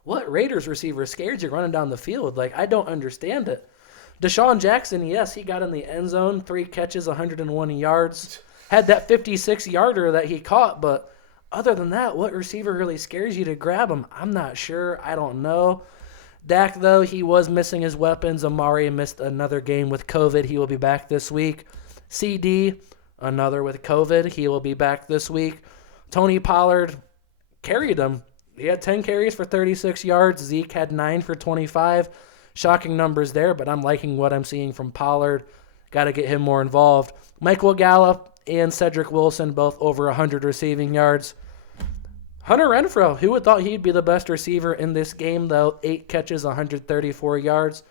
what Raiders receiver scared you running down the field? Like, I don't understand it. Deshaun Jackson, yes, he got in the end zone, 3 catches, 101 yards. Had that 56-yarder that he caught, but other than that, what receiver really scares you to grab him? I'm not sure. I don't know. Dak, though, he was missing his weapons. Amari missed another game with COVID. He will be back this week. CD, another with COVID. He will be back this week. Tony Pollard carried him. He had 10 carries for 36 yards. Zeke had 9 for 25. Shocking numbers there, but I'm liking what I'm seeing from Pollard. Got to get him more involved. Michael Gallup and Cedric Wilson, both over 100 receiving yards. Hunter Renfrow, who would thought he'd be the best receiver in this game, though? 8 catches, 134 yards.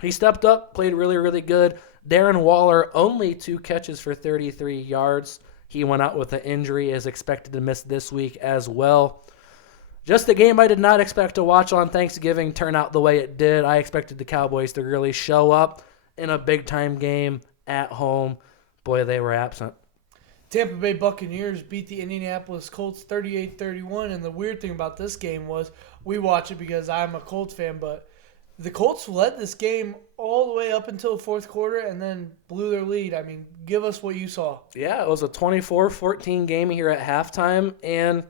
He stepped up, played really, really good. Darren Waller, only 2 catches for 33 yards. He went out with an injury, is expected to miss this week as well. Just a game I did not expect to watch on Thanksgiving turn out the way it did. I expected the Cowboys to really show up in a big-time game at home. boy, they were absent. Tampa Bay Buccaneers beat the Indianapolis Colts 38-31, and the weird thing about this game was we watch it because I'm a Colts fan, but the Colts led this game all the way up until the fourth quarter and then blew their lead. I mean, give us what you saw. Yeah, it was a 24-14 game here at halftime, and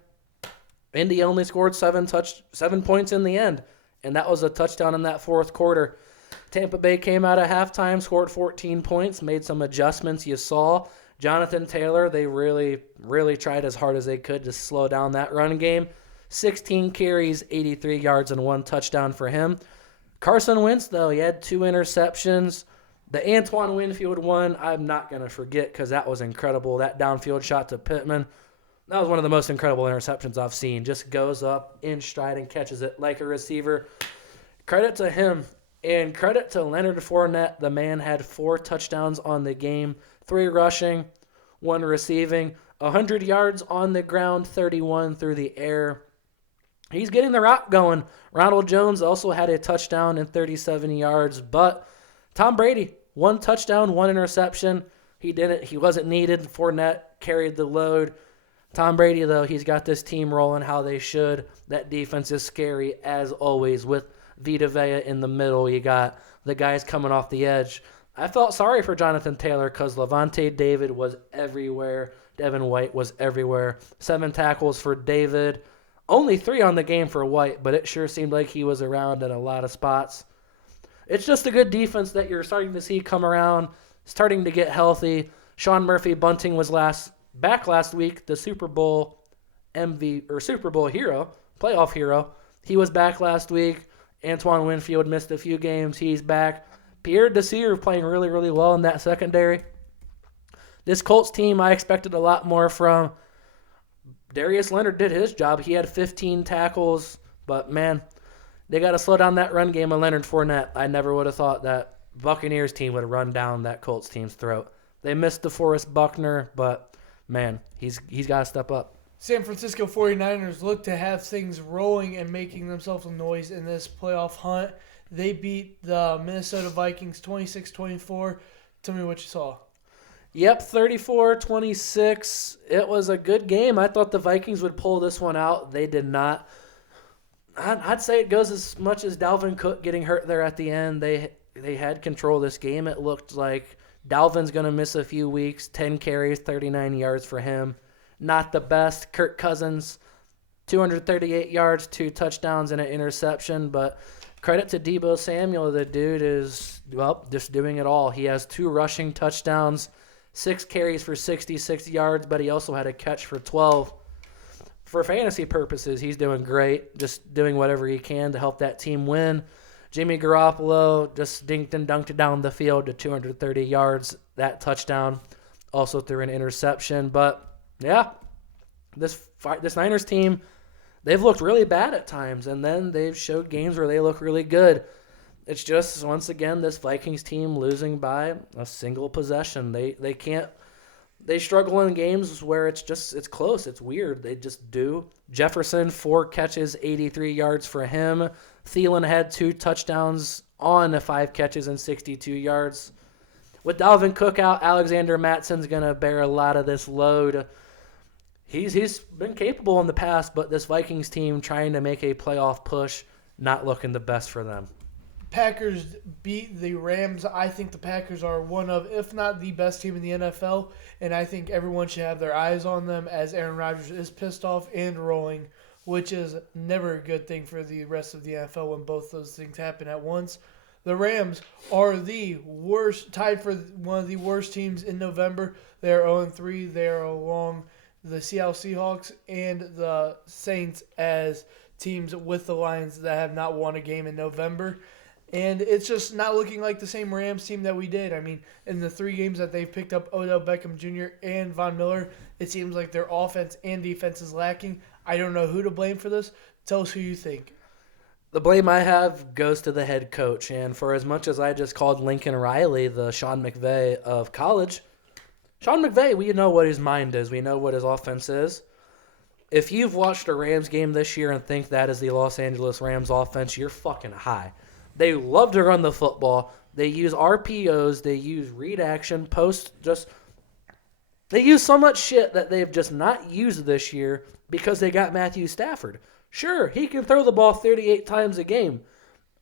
Indy only scored 7 points in the end, and that was a touchdown in that fourth quarter. Tampa Bay came out at halftime, scored 14 points, made some adjustments you saw. Jonathan Taylor, they really, really tried as hard as they could to slow down that run game. 16 carries, 83 yards, and 1 touchdown for him. Carson Wentz, though, he had 2 interceptions. The Antoine Winfield one, I'm not going to forget because that was incredible. That downfield shot to Pittman, that was one of the most incredible interceptions I've seen. Just goes up in stride and catches it like a receiver. Credit to him. And credit to Leonard Fournette. The man had 4 touchdowns on the game, 3 rushing, 1 receiving, 100 yards on the ground, 31 through the air. He's getting the rock going. Ronald Jones also had a touchdown and 37 yards, but Tom Brady, 1 touchdown, 1 interception. He wasn't needed. Fournette carried the load. Tom Brady, though, he's got this team rolling how they should. That defense is scary, as always, with Vita Vea in the middle. You got the guys coming off the edge. I felt sorry for Jonathan Taylor because Levante David was everywhere. Devin White was everywhere. 7 tackles for David. Only 3 on the game for White, but it sure seemed like he was around in a lot of spots. It's just a good defense that you're starting to see come around, starting to get healthy. Sean Murphy Bunting was back last week, the Super Bowl Super Bowl hero, playoff hero. He was back last week. Antoine Winfield missed a few games. He's back. Pierre Desir playing really, really well in that secondary. This Colts team, I expected a lot more from. Darius Leonard did his job. He had 15 tackles, but, man, they got to slow down that run game of Leonard Fournette. I never would have thought that Buccaneers team would have run down that Colts team's throat. They missed DeForest Buckner, but, man, he's got to step up. San Francisco 49ers look to have things rolling and making themselves a noise in this playoff hunt. They beat the Minnesota Vikings 26-24. Tell me what you saw. Yep, 34-26. It was a good game. I thought the Vikings would pull this one out. They did not. I'd say it goes as much as Dalvin Cook getting hurt there at the end. They had control of this game. It looked like Dalvin's going to miss a few weeks. 10 carries, 39 yards for him. Not the best. Kirk Cousins, 238 yards, 2 touchdowns, and an interception. But credit to Deebo Samuel. The dude is, just doing it all. He has 2 rushing touchdowns, 6 carries for 66 yards, but he also had a catch for 12. For fantasy purposes, he's doing great, just doing whatever he can to help that team win. Jimmy Garoppolo just dinked and dunked it down the field to 230 yards, that touchdown, also threw an interception. But yeah, this Niners team, they've looked really bad at times, and then they've showed games where they look really good. It's just, once again, this Vikings team losing by a single possession. They can't. They struggle in games where it's close. It's weird. They just do. Jefferson, 4 catches, 83 yards for him. Thielen had 2 touchdowns on 5 catches and 62 yards. With Dalvin Cook out, Alexander Mattson's going to bear a lot of this load. He's been capable in the past, but this Vikings team trying to make a playoff push, not looking the best for them. Packers beat the Rams. I think the Packers are one of, if not the best team in the NFL, and I think everyone should have their eyes on them as Aaron Rodgers is pissed off and rolling, which is never a good thing for the rest of the NFL when both those things happen at once. The Rams are the worst, tied for one of the worst teams in November. They are 0-3. They are along the Seattle Seahawks and the Saints as teams with the Lions that have not won a game in November. And it's just not looking like the same Rams team that we did. I mean, in the 3 games that they've picked up Odell Beckham Jr. and Von Miller, it seems like their offense and defense is lacking. I don't know who to blame for this. Tell us who you think. The blame I have goes to the head coach. And for as much as I just called Lincoln Riley the Sean McVay of college, Sean McVay, we know what his mind is. We know what his offense is. If you've watched a Rams game this year and think that is the Los Angeles Rams offense, you're fucking high. They love to run the football. They use RPOs. They use read action, post, just They use so much shit that they've just not used this year because they got Matthew Stafford. Sure, he can throw the ball 38 times a game.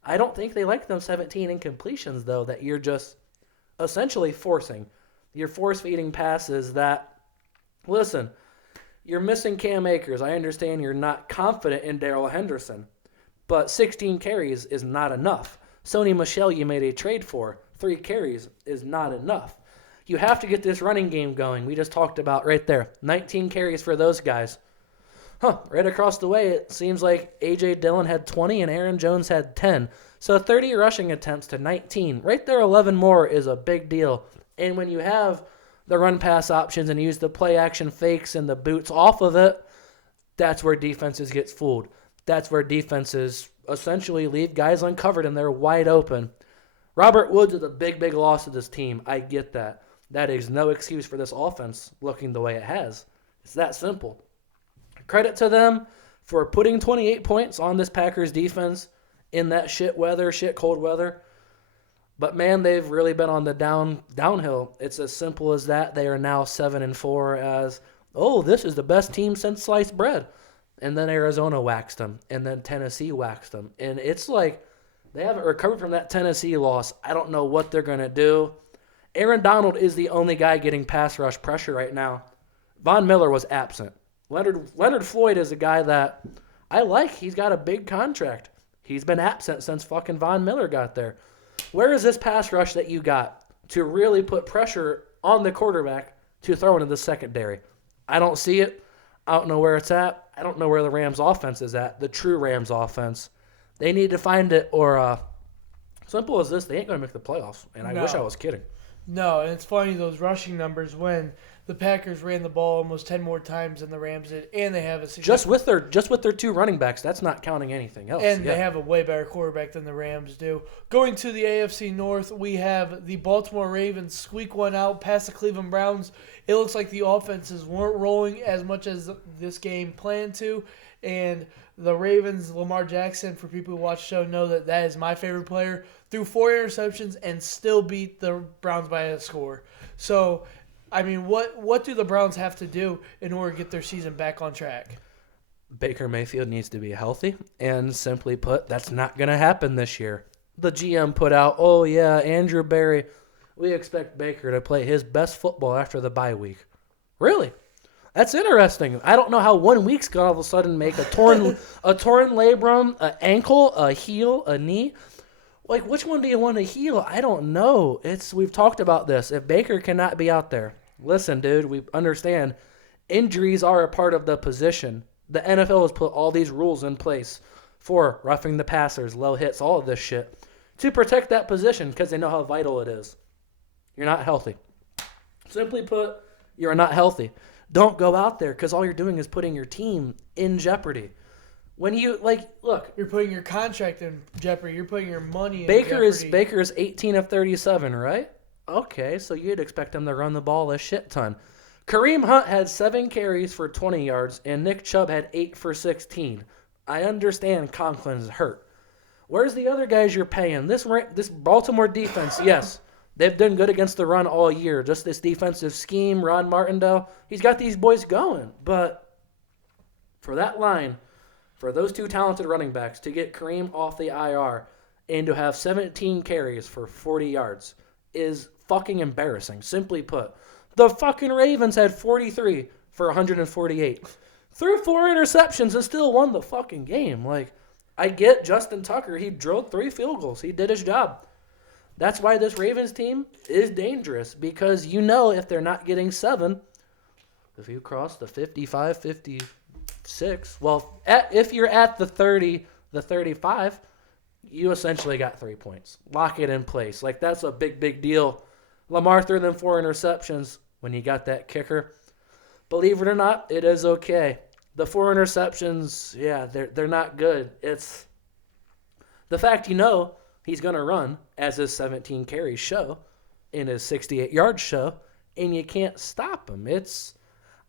I don't think they like them 17 incompletions, though, that you're just essentially forcing. You're force-feeding passes that, listen, you're missing Cam Akers. I understand you're not confident in Darrell Henderson, but 16 carries is not enough. Sony Michel you made a trade for. 3 carries is not enough. You have to get this running game going. We just talked about right there. 19 carries for those guys. Right across the way, it seems like A.J. Dillon had 20 and Aaron Jones had 10. So 30 rushing attempts to 19. Right there, 11 more is a big deal. And when you have the run-pass options and use the play-action fakes and the boots off of it, that's where defenses get fooled. That's where defenses essentially leave guys uncovered and they're wide open. Robert Woods is a big, big loss to this team. I get that. That is no excuse for this offense looking the way it has. It's that simple. Credit to them for putting 28 points on this Packers defense in that shit cold weather. But man, they've really been on the downhill. It's as simple as that. They are now 7-4 as, this is the best team since sliced bread. And then Arizona waxed them, and then Tennessee waxed them. And it's like they haven't recovered from that Tennessee loss. I don't know what they're going to do. Aaron Donald is the only guy getting pass rush pressure right now. Von Miller was absent. Leonard Floyd is a guy that I like. He's got a big contract. He's been absent since fucking Von Miller got there. Where is this pass rush that you got to really put pressure on the quarterback to throw into the secondary? I don't see it. I don't know where it's at. I don't know where the Rams offense is at, the true Rams offense. They need to find it, or simple as this, they ain't going to make the playoffs. And I wish I was kidding. No, and it's funny, those rushing numbers when the Packers ran the ball almost 10 more times than the Rams did, and they have a just with their 2 running backs. That's not counting anything else. And they have a way better quarterback than the Rams do. Going to the AFC North, we have the Baltimore Ravens squeak one out past the Cleveland Browns. It looks like the offenses weren't rolling as much as this game planned to, and the Ravens, Lamar Jackson, for people who watch the show, know that is my favorite player, threw 4 interceptions and still beat the Browns by a score. So, I mean, what do the Browns have to do in order to get their season back on track? Baker Mayfield needs to be healthy, and simply put, that's not going to happen this year. The GM put out, Andrew Berry, we expect Baker to play his best football after the bye week. Really? That's interesting. I don't know how 1 week's going to all of a sudden make a torn labrum, an ankle, a heel, a knee. Like, which one do you want to heal? I don't know. We've talked about this. If Baker cannot be out there, listen, dude, we understand injuries are a part of the position. The NFL has put all these rules in place for roughing the passers, low hits, all of this shit to protect that position because they know how vital it is. You're not healthy. Simply put, you're not healthy. Don't go out there because all you're doing is putting your team in jeopardy. When you, look. You're putting your contract in jeopardy. You're putting your money in jeopardy. Baker is 18 of 37, right? Okay, so you'd expect him to run the ball a shit ton. Kareem Hunt had 7 carries for 20 yards, and Nick Chubb had 8 for 16. I understand Conklin's hurt. Where's the other guys you're paying? This Baltimore defense, yes, they've done good against the run all year. Just this defensive scheme, Ron Martindale, he's got these boys going. But for that line, for those 2 talented running backs to get Kareem off the IR and to have 17 carries for 40 yards is fucking embarrassing. Simply put, the fucking Ravens had 43 for 148. Threw 4 interceptions and still won the fucking game. I get Justin Tucker. He drilled 3 field goals. He did his job. That's why this Ravens team is dangerous because if they're not getting 7, if you cross the 55, 56, if you're at the 30, the 35, you essentially got 3 points. Lock it in place. That's a big, big deal. Lamar threw them 4 interceptions when you got that kicker. Believe it or not, it is okay. The 4 interceptions, they're not good. It's the fact he's going to run as his 17 carries show in his 68-yard show, and you can't stop him.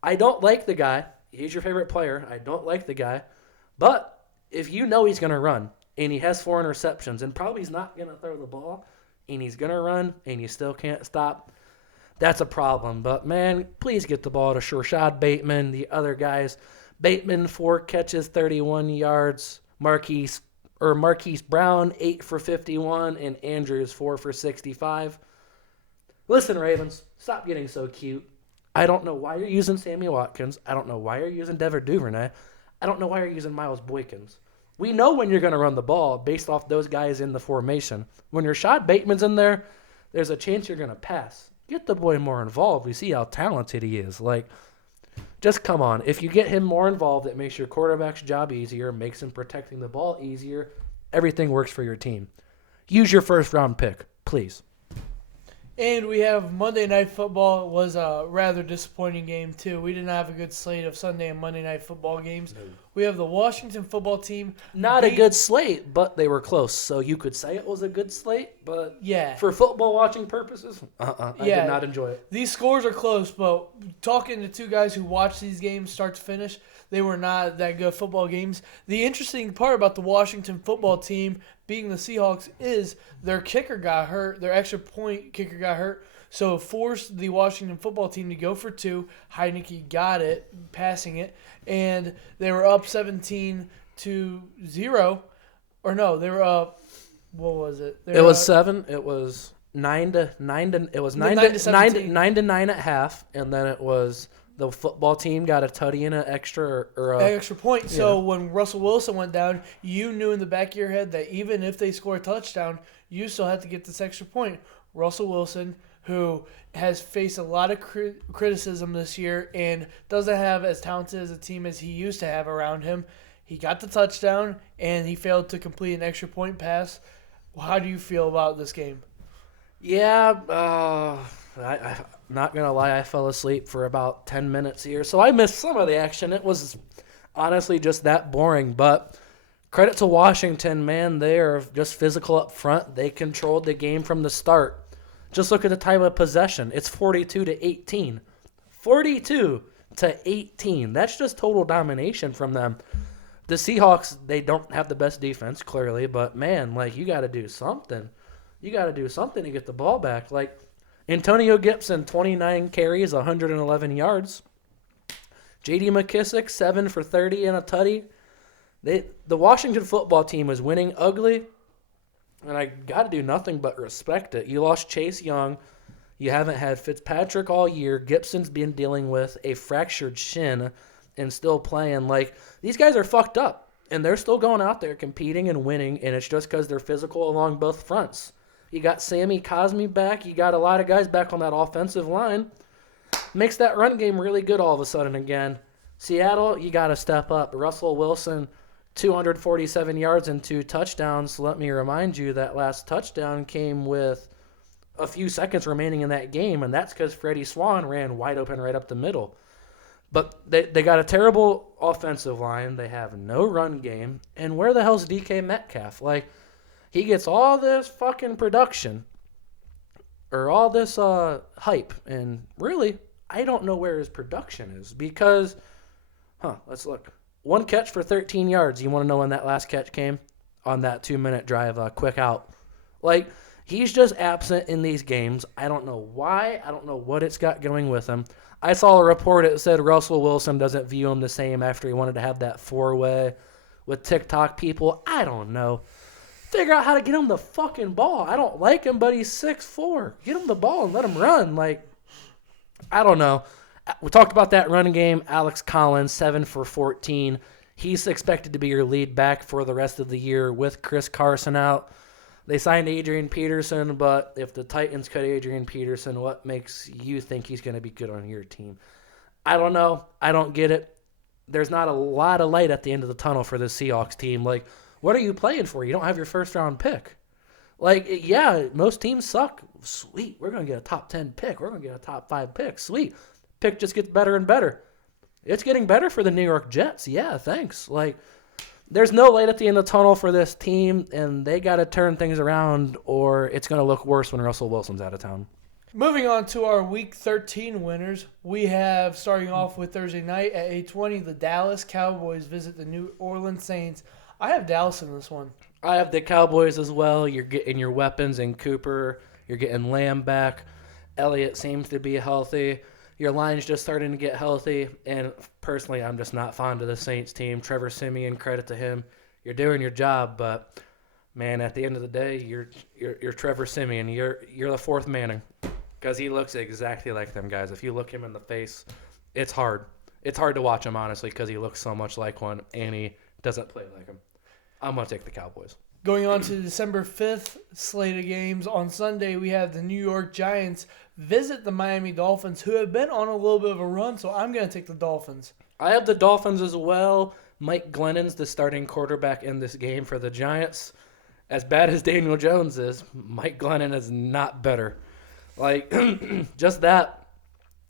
I don't like the guy. He's your favorite player. I don't like the guy. But if he's going to run, and he has 4 interceptions, and probably he's not going to throw the ball, and he's going to run, and you still can't stop, that's a problem. But, man, please get the ball to Rashad Bateman, the other guys. Bateman, 4 catches, 31 yards. Marquise Brown, 8 for 51. And Andrews, 4 for 65. Listen, Ravens, stop getting so cute. I don't know why you're using Sammy Watkins. I don't know why you're using Devin Duvernay. I don't know why you're using Miles Boykins. We know when you're going to run the ball based off those guys in the formation. When Rashad Bateman's in there, there's a chance you're going to pass. Get the boy more involved. We see how talented he is. Just come on. If you get him more involved, it makes your quarterback's job easier, makes him protecting the ball easier. Everything works for your team. Use your first-round pick, please. And we have Monday Night Football. It was a rather disappointing game, too. We didn't have a good slate of Sunday and Monday Night Football games. No. We have the Washington football team. Not a good slate, but they were close. So you could say it was a good slate, but yeah, for football watching purposes, I did not enjoy it. These scores are close, but talking to 2 guys who watch these games start to finish, they were not that good football games. The interesting part about the Washington football team being the Seahawks is their kicker got hurt. Their extra point kicker got hurt. So it forced the Washington football team to go for 2. Heineke got it, passing it. And they were up 17-0. Or no, they were up, what was it? It was 7. It was 9 to 9. It was 9 to 9 at half. And then it was the football team got a tutty and an extra extra point. So when Russell Wilson went down, you knew in the back of your head that even if they score a touchdown, you still had to get this extra point. Russell Wilson, who has faced a lot of criticism this year and doesn't have as talented as a team as he used to have around him, he got the touchdown and he failed to complete an extra point pass. How do you feel about this game? Yeah, I'm not going to lie, I fell asleep for about 10 minutes here, so I missed some of the action. It was honestly just that boring, but credit to Washington, man. They are just physical up front. They controlled the game from the start. Just look at the time of possession. It's 42-18. 42-18. That's just total domination from them. The Seahawks, they don't have the best defense, clearly, but, man, you got to do something. You got to do something to get the ball back. Antonio Gibson, 29 carries, 111 yards. J.D. McKissick, 7 for 30 and a tutty. The Washington football team was winning ugly, and I got to do nothing but respect it. You lost Chase Young. You haven't had Fitzpatrick all year. Gibson's been dealing with a fractured shin and still playing. These guys are fucked up, and they're still going out there competing and winning, and it's just because they're physical along both fronts. You got Sammy Cosmi back. You got a lot of guys back on that offensive line. Makes that run game really good all of a sudden again. Seattle, you got to step up. Russell Wilson, 247 yards and 2 touchdowns. Let me remind you that last touchdown came with a few seconds remaining in that game, and that's because Freddie Swan ran wide open right up the middle. But they got a terrible offensive line. They have no run game. And where the hell's DK Metcalf? He gets all this fucking production or all this hype, and really, I don't know where his production is because, let's look. 1 catch for 13 yards. You want to know when that last catch came? On that 2-minute drive, quick out. He's just absent in these games. I don't know why. I don't know what it's got going with him. I saw a report that said Russell Wilson doesn't view him the same after he wanted to have that 4-way with TikTok people. I don't know. Figure out how to get him the fucking ball. I don't like him, but he's 6'4". Get him the ball and let him run. I don't know. We talked about that running game. Alex Collins, 7 for 14. He's expected to be your lead back for the rest of the year with Chris Carson out. They signed Adrian Peterson, but if the Titans cut Adrian Peterson, what makes you think he's going to be good on your team? I don't know. I don't get it. There's not a lot of light at the end of the tunnel for the Seahawks team. What are you playing for? You don't have your first-round pick. Most teams suck. Sweet. We're going to get a top 10 pick. We're going to get a top 5 pick. Sweet. Pick just gets better and better. It's getting better for the New York Jets. Yeah, thanks. There's no light at the end of the tunnel for this team, and they got to turn things around, or it's going to look worse when Russell Wilson's out of town. Moving on to our Week 13 winners, we have, starting off with Thursday night at 8:20, the Dallas Cowboys visit the New Orleans Saints. I have Dallas in this one. I have the Cowboys as well. You're getting your weapons in Cooper. You're getting Lamb back. Elliott seems to be healthy. Your line's just starting to get healthy. And personally, I'm just not fond of the Saints team. Trevor Siemian, credit to him. You're doing your job, but man, at the end of the day, you're Trevor Siemian. You're the fourth Manning, because he looks exactly like them guys. If you look him in the face, it's hard. It's hard to watch him, honestly, because he looks so much like one, and he doesn't play like him. I'm going to take the Cowboys. Going on to December 5th slate of games. On Sunday, we have the New York Giants visit the Miami Dolphins, who have been on a little bit of a run, so I'm going to take the Dolphins. I have the Dolphins as well. Mike Glennon's the starting quarterback in this game for the Giants. As bad as Daniel Jones is, Mike Glennon is not better. Like, just that.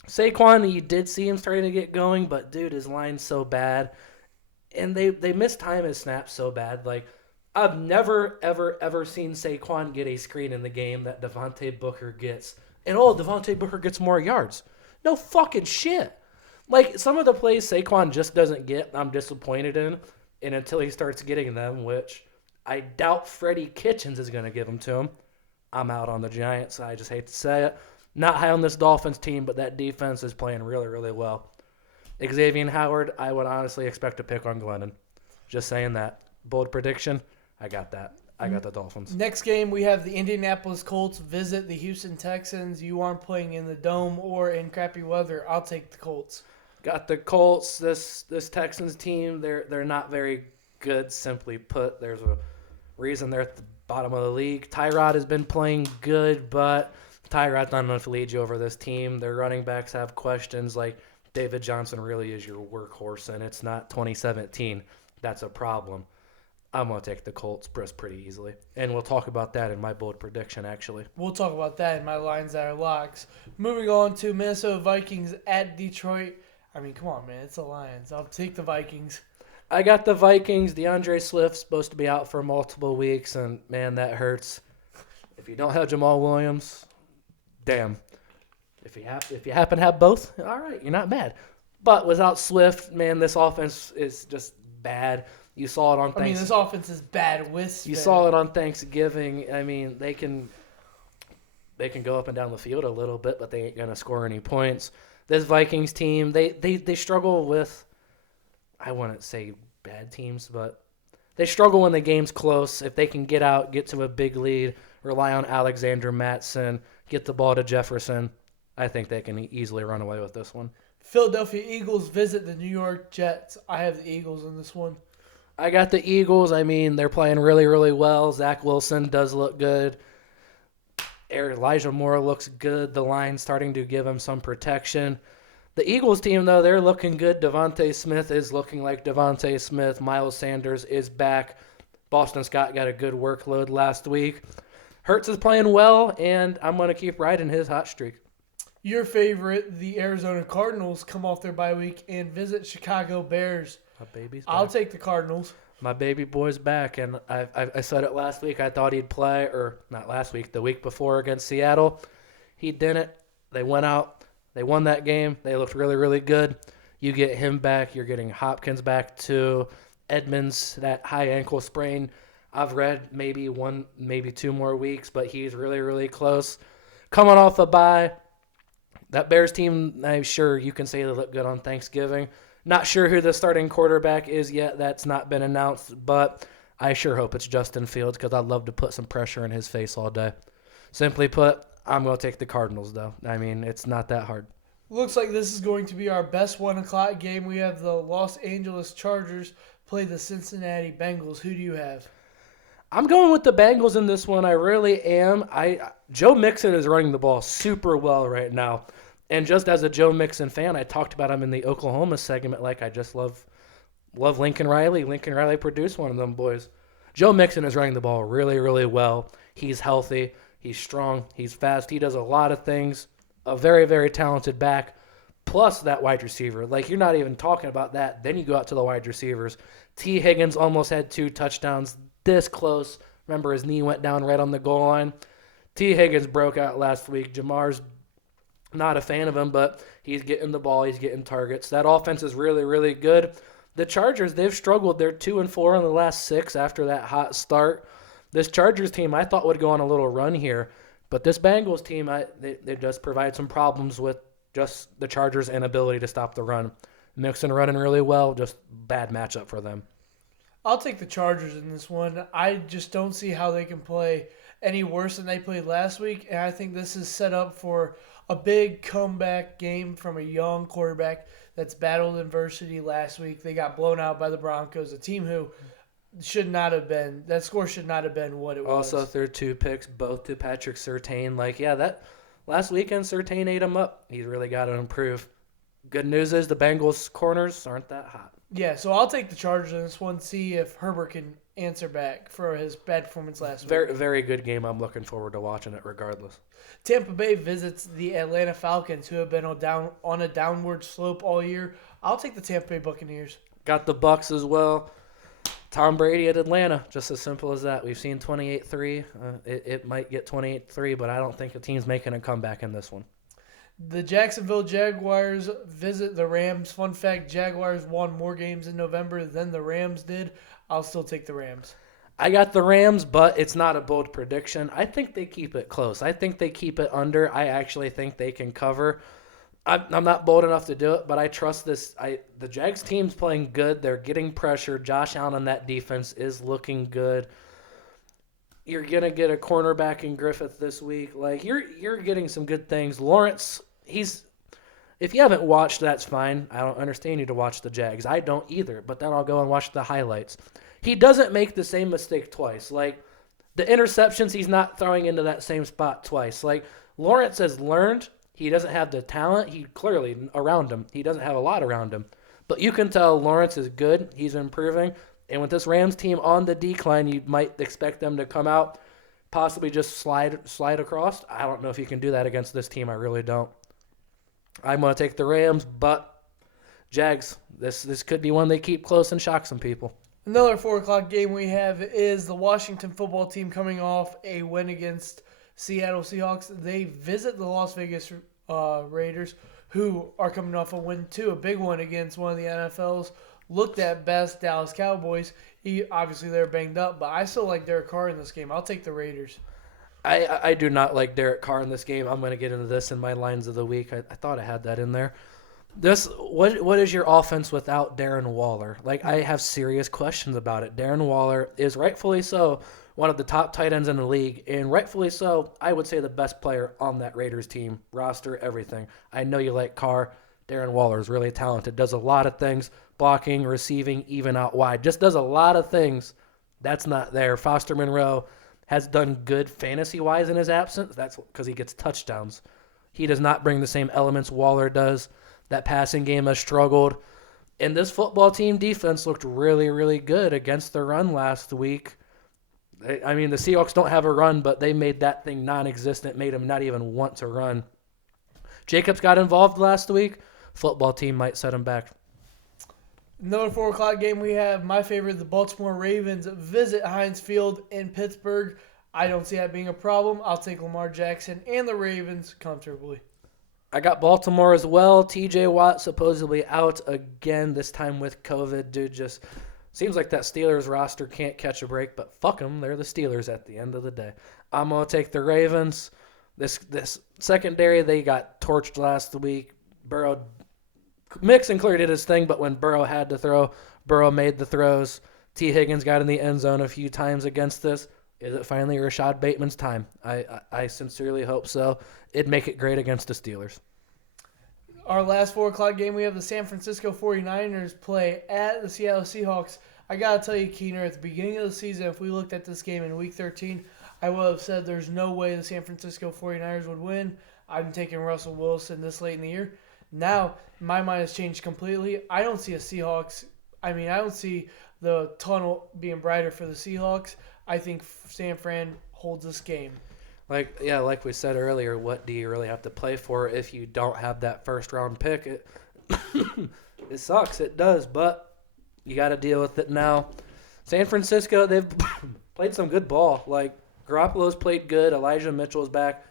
Saquon, you did see him starting to get going, but, dude, his line's so bad. And they mistime his snaps so bad. Like, I've never, ever, ever seen Saquon get a screen in the game that Devontae Booker gets. And, Devontae Booker gets more yards. No fucking shit. Like, some of the plays Saquon just doesn't get, I'm disappointed in. And until he starts getting them, which I doubt Freddie Kitchens is going to give them to him, I'm out on the Giants. I just hate to say it. Not high on this Dolphins team, but that defense is playing really, really well. Xavier Howard, I would honestly expect to pick on Glennon. Just saying that. Bold prediction, I got that. I got the Dolphins. Next game, we have the Indianapolis Colts visit the Houston Texans. You aren't playing in the Dome or in crappy weather. I'll take the Colts. Got the Colts. This Texans team, they're not very good, simply put. There's a reason they're at the bottom of the league. Tyrod has been playing good, but Tyrod's not enough to lead you over this team. Their running backs have questions like David Johnson really is your workhorse, and it's not 2017. That's a problem. I'm going to take the Colts pretty easily. And we'll talk about that in my bold prediction, actually. We'll talk about that in my lines that are locks. Moving on to Minnesota Vikings at Detroit. I mean, come on, man. It's the Lions. I'll take the Vikings. I got the Vikings. DeAndre Swift's supposed to be out for multiple weeks, and, man, that hurts. If you don't have Jamal Williams, damn. If you happen to have both, all right, you're not bad. But without Swift, man, this offense is just bad. You saw it on Thanksgiving. I mean, this offense is bad with Swift. You saw it on Thanksgiving. I mean, they can go up and down the field a little bit, but they ain't going to score any points. This Vikings team, they struggle with, I wouldn't say bad teams, but they struggle when the game's close. If they can get out, get to a big lead, rely on Alexander Mattson, get the ball to Jefferson, I think they can easily run away with this one. Philadelphia Eagles visit the New York Jets. I have the Eagles in this one. I got the Eagles. I mean, they're playing really, really well. Zach Wilson does look good. Elijah Moore looks good. The line's starting to give him some protection. The Eagles team, though, they're looking good. Devontae Smith is looking like Devontae Smith. Miles Sanders is back. Boston Scott got a good workload last week. Hurts is playing well, and I'm going to keep riding his hot streak. Your favorite, the Arizona Cardinals, come off their bye week and visit Chicago Bears. My baby's back. I'll take the Cardinals. My baby boy's back, and I said it last week. I thought he'd play, or not last week, the week before against Seattle. He didn't. They went out. They won that game. They looked really, really good. You get him back. You're getting Hopkins back too. Edmonds, that high ankle sprain. I've read maybe 2 more weeks, but he's really, really close. Coming off a bye. That Bears team, I'm sure you can say they look good on Thanksgiving. Not sure who the starting quarterback is yet. That's not been announced, but I sure hope it's Justin Fields because I'd love to put some pressure in his face all day. Simply put, I'm going to take the Cardinals, though. I mean, it's not that hard. Looks like this is going to be our best 1 o'clock game. We have the Los Angeles Chargers play the Cincinnati Bengals. Who do you have? I'm going with the Bengals in this one. I really am. Joe Mixon is running the ball super well right now. And just as a Joe Mixon fan, I talked about him in the Oklahoma segment. Like, I just love Lincoln Riley. Lincoln Riley produced one of them boys. Joe Mixon is running the ball really, really well. He's healthy. He's strong. He's fast. He does a lot of things. A very, very talented back. Plus that wide receiver. Like, you're not even talking about that. Then you go out to the wide receivers. T. Higgins almost had 2 touchdowns this close. Remember, his knee went down right on the goal line. T. Higgins broke out last week. Jamar's not a fan of him, but he's getting the ball. He's getting targets. That offense is really, really good. The Chargers, they've struggled. They're 2-4 in the last 6 after that hot start. This Chargers team I thought would go on a little run here. But this Bengals team, they just provide some problems with just the Chargers' inability to stop the run. Mixon running really well, just bad matchup for them. I'll take the Chargers in this one. I just don't see how they can play any worse than they played last week, and I think this is set up for a big comeback game from a young quarterback that's battled adversity last week. They got blown out by the Broncos, a team who should not have been. That score should not have been what it was. Also, threw 2 picks, both to Patrick Surtain. That last weekend, Surtain ate him up. He's really got to improve. Good news is the Bengals' corners aren't that hot. Yeah, so I'll take the Chargers in this one, see if Herbert can answer back for his bad performance last week. Very, very good game. I'm looking forward to watching it regardless. Tampa Bay visits the Atlanta Falcons, who have been on a downward slope all year. I'll take the Tampa Bay Buccaneers. Got the Bucks as well. Tom Brady at Atlanta, just as simple as that. We've seen 28-3. It might get 28-3, but I don't think the team's making a comeback in this one. The Jacksonville Jaguars visit the Rams. Fun fact, Jaguars won more games in November than the Rams did. I'll still take the Rams. I got the Rams, but it's not a bold prediction. I think they keep it close. I think they keep it under. I actually think they can cover. I'm not bold enough to do it, but I trust this. The Jags team's playing good. They're getting pressure. Josh Allen on that defense is looking good. You're gonna get a cornerback in Griffith this week. You're getting some good things. Lawrence, if you haven't watched, that's fine. I don't understand you to watch the Jags. I don't either, but then I'll go and watch the highlights. He doesn't make the same mistake twice. The interceptions, he's not throwing into that same spot twice. Lawrence has learned. He doesn't have the talent. He clearly around him. He doesn't have a lot around him. But you can tell Lawrence is good. He's improving. And with this Rams team on the decline, you might expect them to come out, possibly just slide across. I don't know if you can do that against this team. I really don't. I'm going to take the Rams, but Jags, this could be one they keep close and shock some people. Another 4 o'clock game we have is the Washington football team coming off a win against Seattle Seahawks. They visit the Las Vegas Raiders, who are coming off a win too, a big one against one of the NFL's looked at best Dallas Cowboys. Obviously, they're banged up, but I still like Derek Carr in this game. I'll take the Raiders. I do not like Derek Carr in this game. I'm going to get into this in my lines of the week. I thought I had that in there. What is your offense without Darren Waller? I have serious questions about it. Darren Waller is rightfully so one of the top tight ends in the league, and rightfully so, I would say the best player on that Raiders team, roster, everything. I know you like Carr. Darren Waller is really talented, does a lot of things, blocking, receiving, even out wide. Just does a lot of things that's not there. Foster Monroe has done good fantasy-wise in his absence. That's because he gets touchdowns. He does not bring the same elements Waller does. That passing game has struggled. And this football team defense looked really, really good against the run last week. The Seahawks don't have a run, but they made that thing non-existent, made them not even want to run. Jacobs got involved last week. Football team might set him back. Another 4 o'clock game we have, my favorite, the Baltimore Ravens visit Heinz Field in Pittsburgh. I don't see that being a problem. I'll take Lamar Jackson and the Ravens comfortably. I got Baltimore as well. TJ Watt supposedly out again, this time with COVID. Dude, just seems like that Steelers roster can't catch a break, but fuck them. They're the Steelers at the end of the day. I'm going to take the Ravens. This secondary, they got torched last week. Mixon clearly did his thing, but when Burrow had to throw, Burrow made the throws. T. Higgins got in the end zone a few times against this. Is it finally Rashad Bateman's time? I sincerely hope so. It'd make it great against the Steelers. Our last 4 o'clock game, we have the San Francisco 49ers play at the Seattle Seahawks. I got to tell you, Keener, at the beginning of the season, if we looked at this game in Week 13, I would have said there's no way the San Francisco 49ers would win. I'm taking Russell Wilson this late in the year. Now, my mind has changed completely. I don't see I don't see the tunnel being brighter for the Seahawks. I think San Fran holds this game. Like we said earlier, what do you really have to play for if you don't have that first-round pick? It sucks. It does, but you got to deal with it now. San Francisco, they've played some good ball. Garoppolo's played good. Elijah Mitchell's back.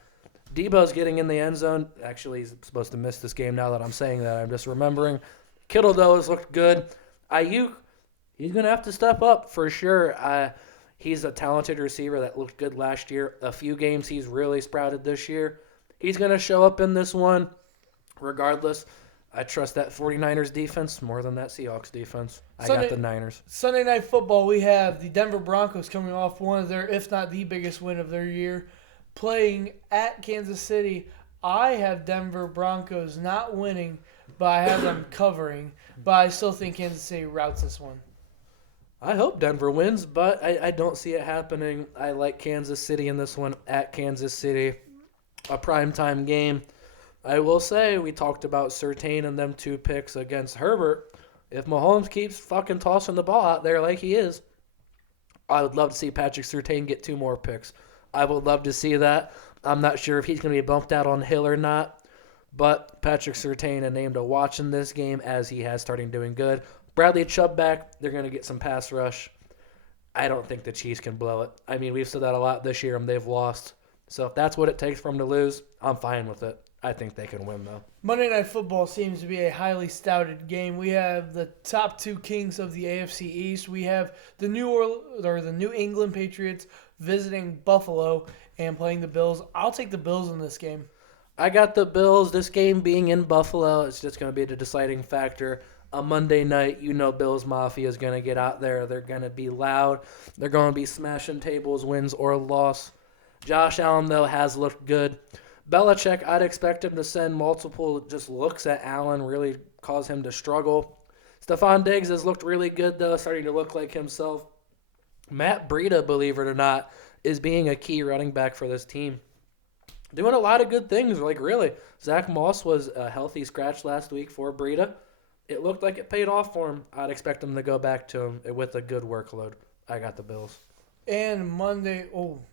Debo's getting in the end zone. Actually, he's supposed to miss this game now that I'm saying that. I'm just remembering. Kittle, though, has looked good. Ayuk, he's going to have to step up for sure. He's a talented receiver that looked good last year. A few games he's really sprouted this year. He's going to show up in this one regardless. I trust that 49ers defense more than that Seahawks defense. I got the Niners. Sunday Night Football, we have the Denver Broncos coming off one of their, if not the biggest win of their year, playing at Kansas City. I have Denver Broncos not winning, but I have them covering. But I still think Kansas City routes this one. I hope Denver wins, but I don't see it happening. I like Kansas City in this one at Kansas City. A primetime game. I will say, we talked about Surtain and them 2 picks against Herbert. If Mahomes keeps fucking tossing the ball out there like he is, I would love to see Patrick Surtain get 2 more picks. I would love to see that. I'm not sure if he's going to be bumped out on Hill or not, but Patrick Surtain a name to watch in this game as he has starting doing good. Bradley Chubb back, they're going to get some pass rush. I don't think the Chiefs can blow it. I mean, we've said that a lot this year and they've lost. So if that's what it takes for them to lose, I'm fine with it. I think they can win, though. Monday Night Football seems to be a highly stouted game. We have the top 2 kings of the AFC East. We have the New England Patriots visiting Buffalo and playing the Bills. I'll take the Bills in this game. I got the Bills. This game being in Buffalo, it's just going to be the deciding factor. A Monday night, Bills Mafia is going to get out there. They're going to be loud. They're going to be smashing tables, wins or loss. Josh Allen, though, has looked good. Belichick, I'd expect him to send multiple just looks at Allen, really cause him to struggle. Stephon Diggs has looked really good, though, starting to look like himself. Matt Breida, believe it or not, is being a key running back for this team. Doing a lot of good things, like really. Zach Moss was a healthy scratch last week for Breida. It looked like it paid off for him. I'd expect him to go back to him with a good workload. I got the Bills. And Monday,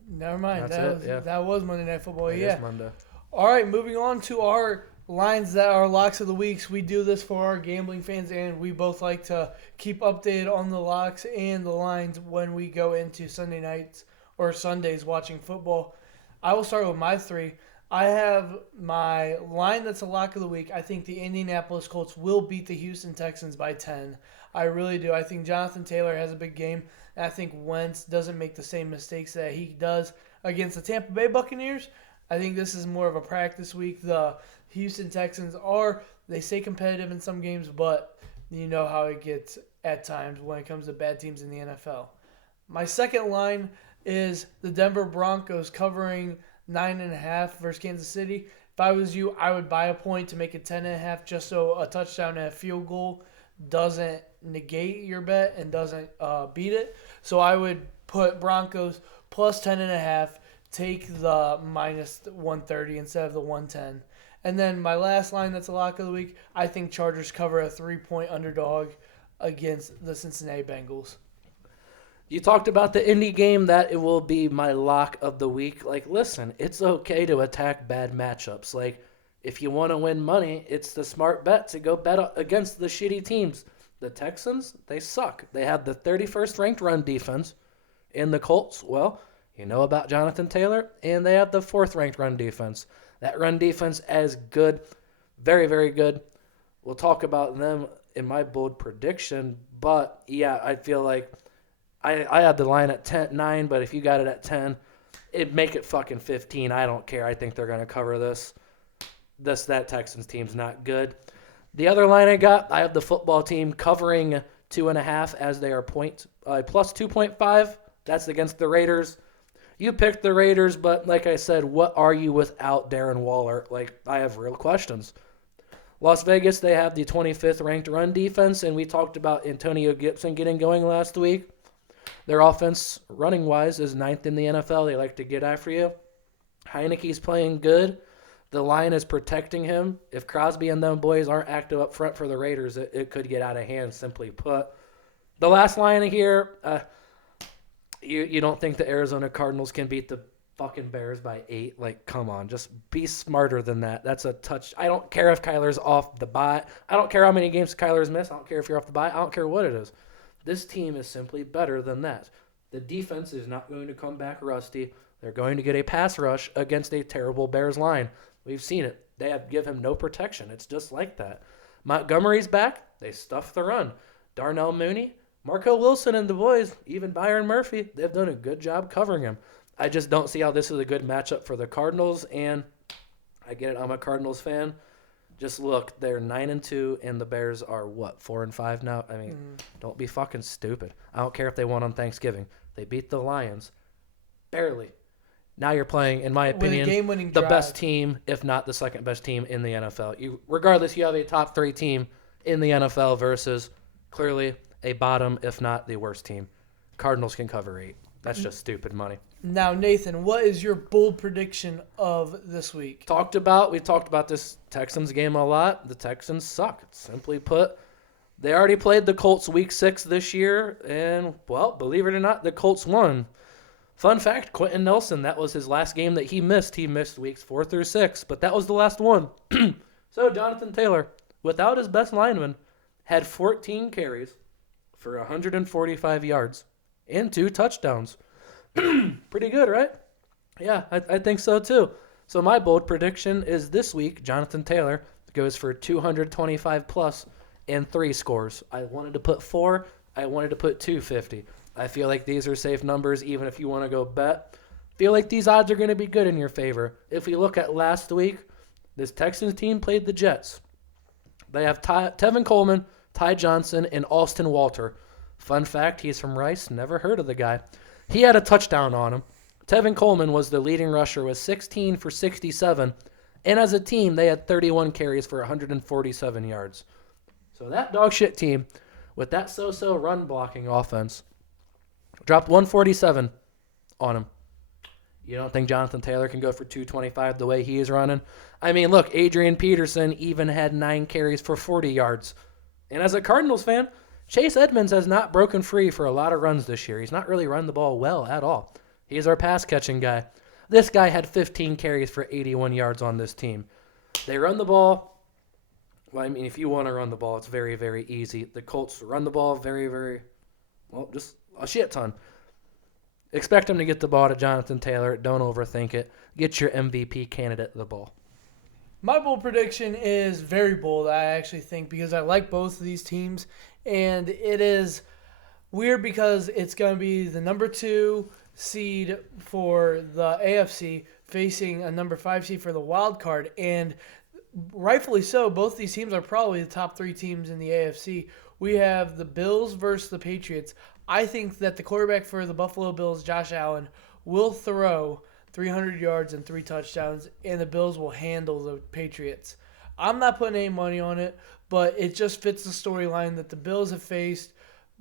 never mind. That was Monday Night Football. It is Monday. All right, moving on to our lines that are locks of the weeks. We do this for our gambling fans, and we both like to keep updated on the locks and the lines when we go into Sunday nights or Sundays watching football. I will start with my 3. I have my line that's a lock of the week. I think the Indianapolis Colts will beat the Houston Texans by 10. I really do. I think Jonathan Taylor has a big game. And I think Wentz doesn't make the same mistakes that he does against the Tampa Bay Buccaneers. I think this is more of a practice week. The Houston Texans they stay competitive in some games, but you know how it gets at times when it comes to bad teams in the NFL. My second line is the Denver Broncos covering 9.5 versus Kansas City. If I was you, I would buy a point to make it 10.5 just so a touchdown and a field goal doesn't negate your bet and doesn't beat it. So I would put Broncos plus 10.5, take the minus 130 instead of the 110. And then my last line that's a lock of the week, I think Chargers cover a 3-point underdog against the Cincinnati Bengals. You talked about the Indy game. That it will be my lock of the week. Like, listen, it's okay to attack bad matchups. Like, if you want to win money, it's the smart bet to go bet against the shitty teams. The Texans, they suck. They have the 31st ranked run defense. And the Colts, well, you know about Jonathan Taylor, and they have the 4th ranked run defense. That run defense as good, very, very good. We'll talk about them in my bold prediction, but yeah, I feel like I had the line at 9, but if you got it at 10, make it fucking 15. I don't care. I think they're going to cover this. That Texans team's not good. The other line I have the football team covering 2.5 as they are plus 2.5. That's against the Raiders. You picked the Raiders, but like I said, what are you without Darren Waller? Like, I have real questions. Las Vegas, they have the 25th ranked run defense, and we talked about Antonio Gibson getting going last week. Their offense, running-wise, is 9th in the NFL. They like to get after you. Heineke's playing good. The line is protecting him. If Crosby and them boys aren't active up front for the Raiders, it could get out of hand, simply put. The last line here, you don't think the Arizona Cardinals can beat the fucking Bears by 8? Like, come on. Just be smarter than that. That's a touch. I don't care if Kyler's off the bye. I don't care how many games Kyler's missed. I don't care if you're off the bye. I don't care what it is. This team is simply better than that. The defense is not going to come back rusty. They're going to get a pass rush against a terrible Bears line. We've seen it. They give him no protection. It's just like that. Montgomery's back. They stuff the run. Darnell Mooney, Marco Wilson and the boys, even Byron Murphy, they've done a good job covering him. I just don't see how this is a good matchup for the Cardinals, and I get it, I'm a Cardinals fan. Just look, they're 9-2, and the Bears are what, 4-5 now? I mean, don't be fucking stupid. I don't care if they won on Thanksgiving. They beat the Lions, barely. Now you're playing, in my opinion, game-winning the drive. best team, if not the second best team in the NFL. Regardless, you have a top 3 team in the NFL versus clearly a bottom, if not the worst team. Cardinals can cover 8. That's just stupid money. Now, Nathan, what is your bold prediction of this week? We talked about this Texans game a lot. The Texans suck. Simply put, they already played the Colts week 6 this year, and, well, believe it or not, the Colts won. Fun fact, Quentin Nelson, that was his last game that he missed. He missed weeks 4 through 6, but that was the last one. So Jonathan Taylor, without his best lineman, had 14 carries for 145 yards and 2 touchdowns. Pretty good, right? Yeah, I think so too. So my bold prediction is this week, Jonathan Taylor goes for 225 plus and 3 scores. I wanted to put 4. I wanted to put 250. I feel like these are safe numbers, even if you want to go bet. Feel like these odds are going to be good in your favor. If we look at last week, this Texans team played the Jets. They have Tevin Coleman, Ty Johnson, and Austin Walter. Fun fact, he's from Rice. Never heard of the guy. He had a touchdown on him. Tevin Coleman was the leading rusher with 16 for 67. And as a team, they had 31 carries for 147 yards. So that dog shit team, with that so-so run blocking offense, dropped 147 on him. You don't think Jonathan Taylor can go for 225 the way he is running? I mean, look, Adrian Peterson even had 9 carries for 40 yards. And as a Cardinals fan, Chase Edmonds has not broken free for a lot of runs this year. He's not really run the ball well at all. He's our pass-catching guy. This guy had 15 carries for 81 yards on this team. They run the ball. Well, I mean, if you want to run the ball, it's very, very easy. The Colts run the ball very, very, well, just a shit ton. Expect him to get the ball to Jonathan Taylor. Don't overthink it. Get your MVP candidate the ball. My bold prediction is very bold, I actually think, because I like both of these teams. And it is weird because it's going to be the number 2 seed for the AFC facing a number 5 seed for the wild card. And rightfully so, both these teams are probably the top 3 teams in the AFC. We have the Bills versus the Patriots. I think that the quarterback for the Buffalo Bills, Josh Allen, will throw 300 yards and 3 touchdowns, and the Bills will handle the Patriots. I'm not putting any money on it, but it just fits the storyline that the Bills have faced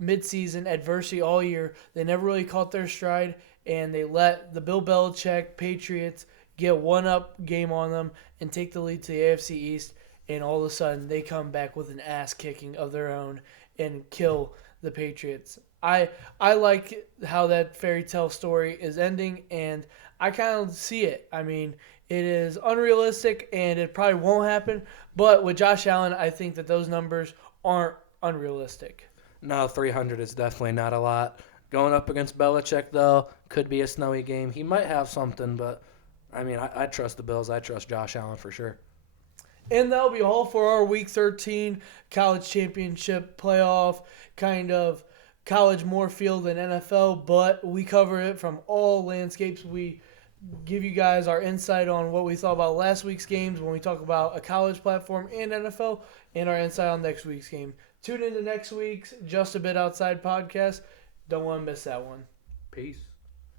midseason adversity all year. They never really caught their stride, and they let the Bill Belichick Patriots get one-up game on them and take the lead to the AFC East, and all of a sudden they come back with an ass-kicking of their own and kill the Patriots. I like how that fairy tale story is ending, and I kind of see it. I mean, it is unrealistic, and it probably won't happen, but with Josh Allen, I think that those numbers aren't unrealistic. No, 300 is definitely not a lot. Going up against Belichick, though, could be a snowy game. He might have something, but, I mean, I trust the Bills. I trust Josh Allen for sure. And that'll be all for our Week 13 college championship playoff, kind of college more field than NFL, but we cover it from all landscapes. We give you guys our insight on what we thought about last week's games when we talk about a college platform and NFL, and our insight on next week's game. Tune into next week's Just a Bit Outside podcast. Don't want to miss that one. Peace.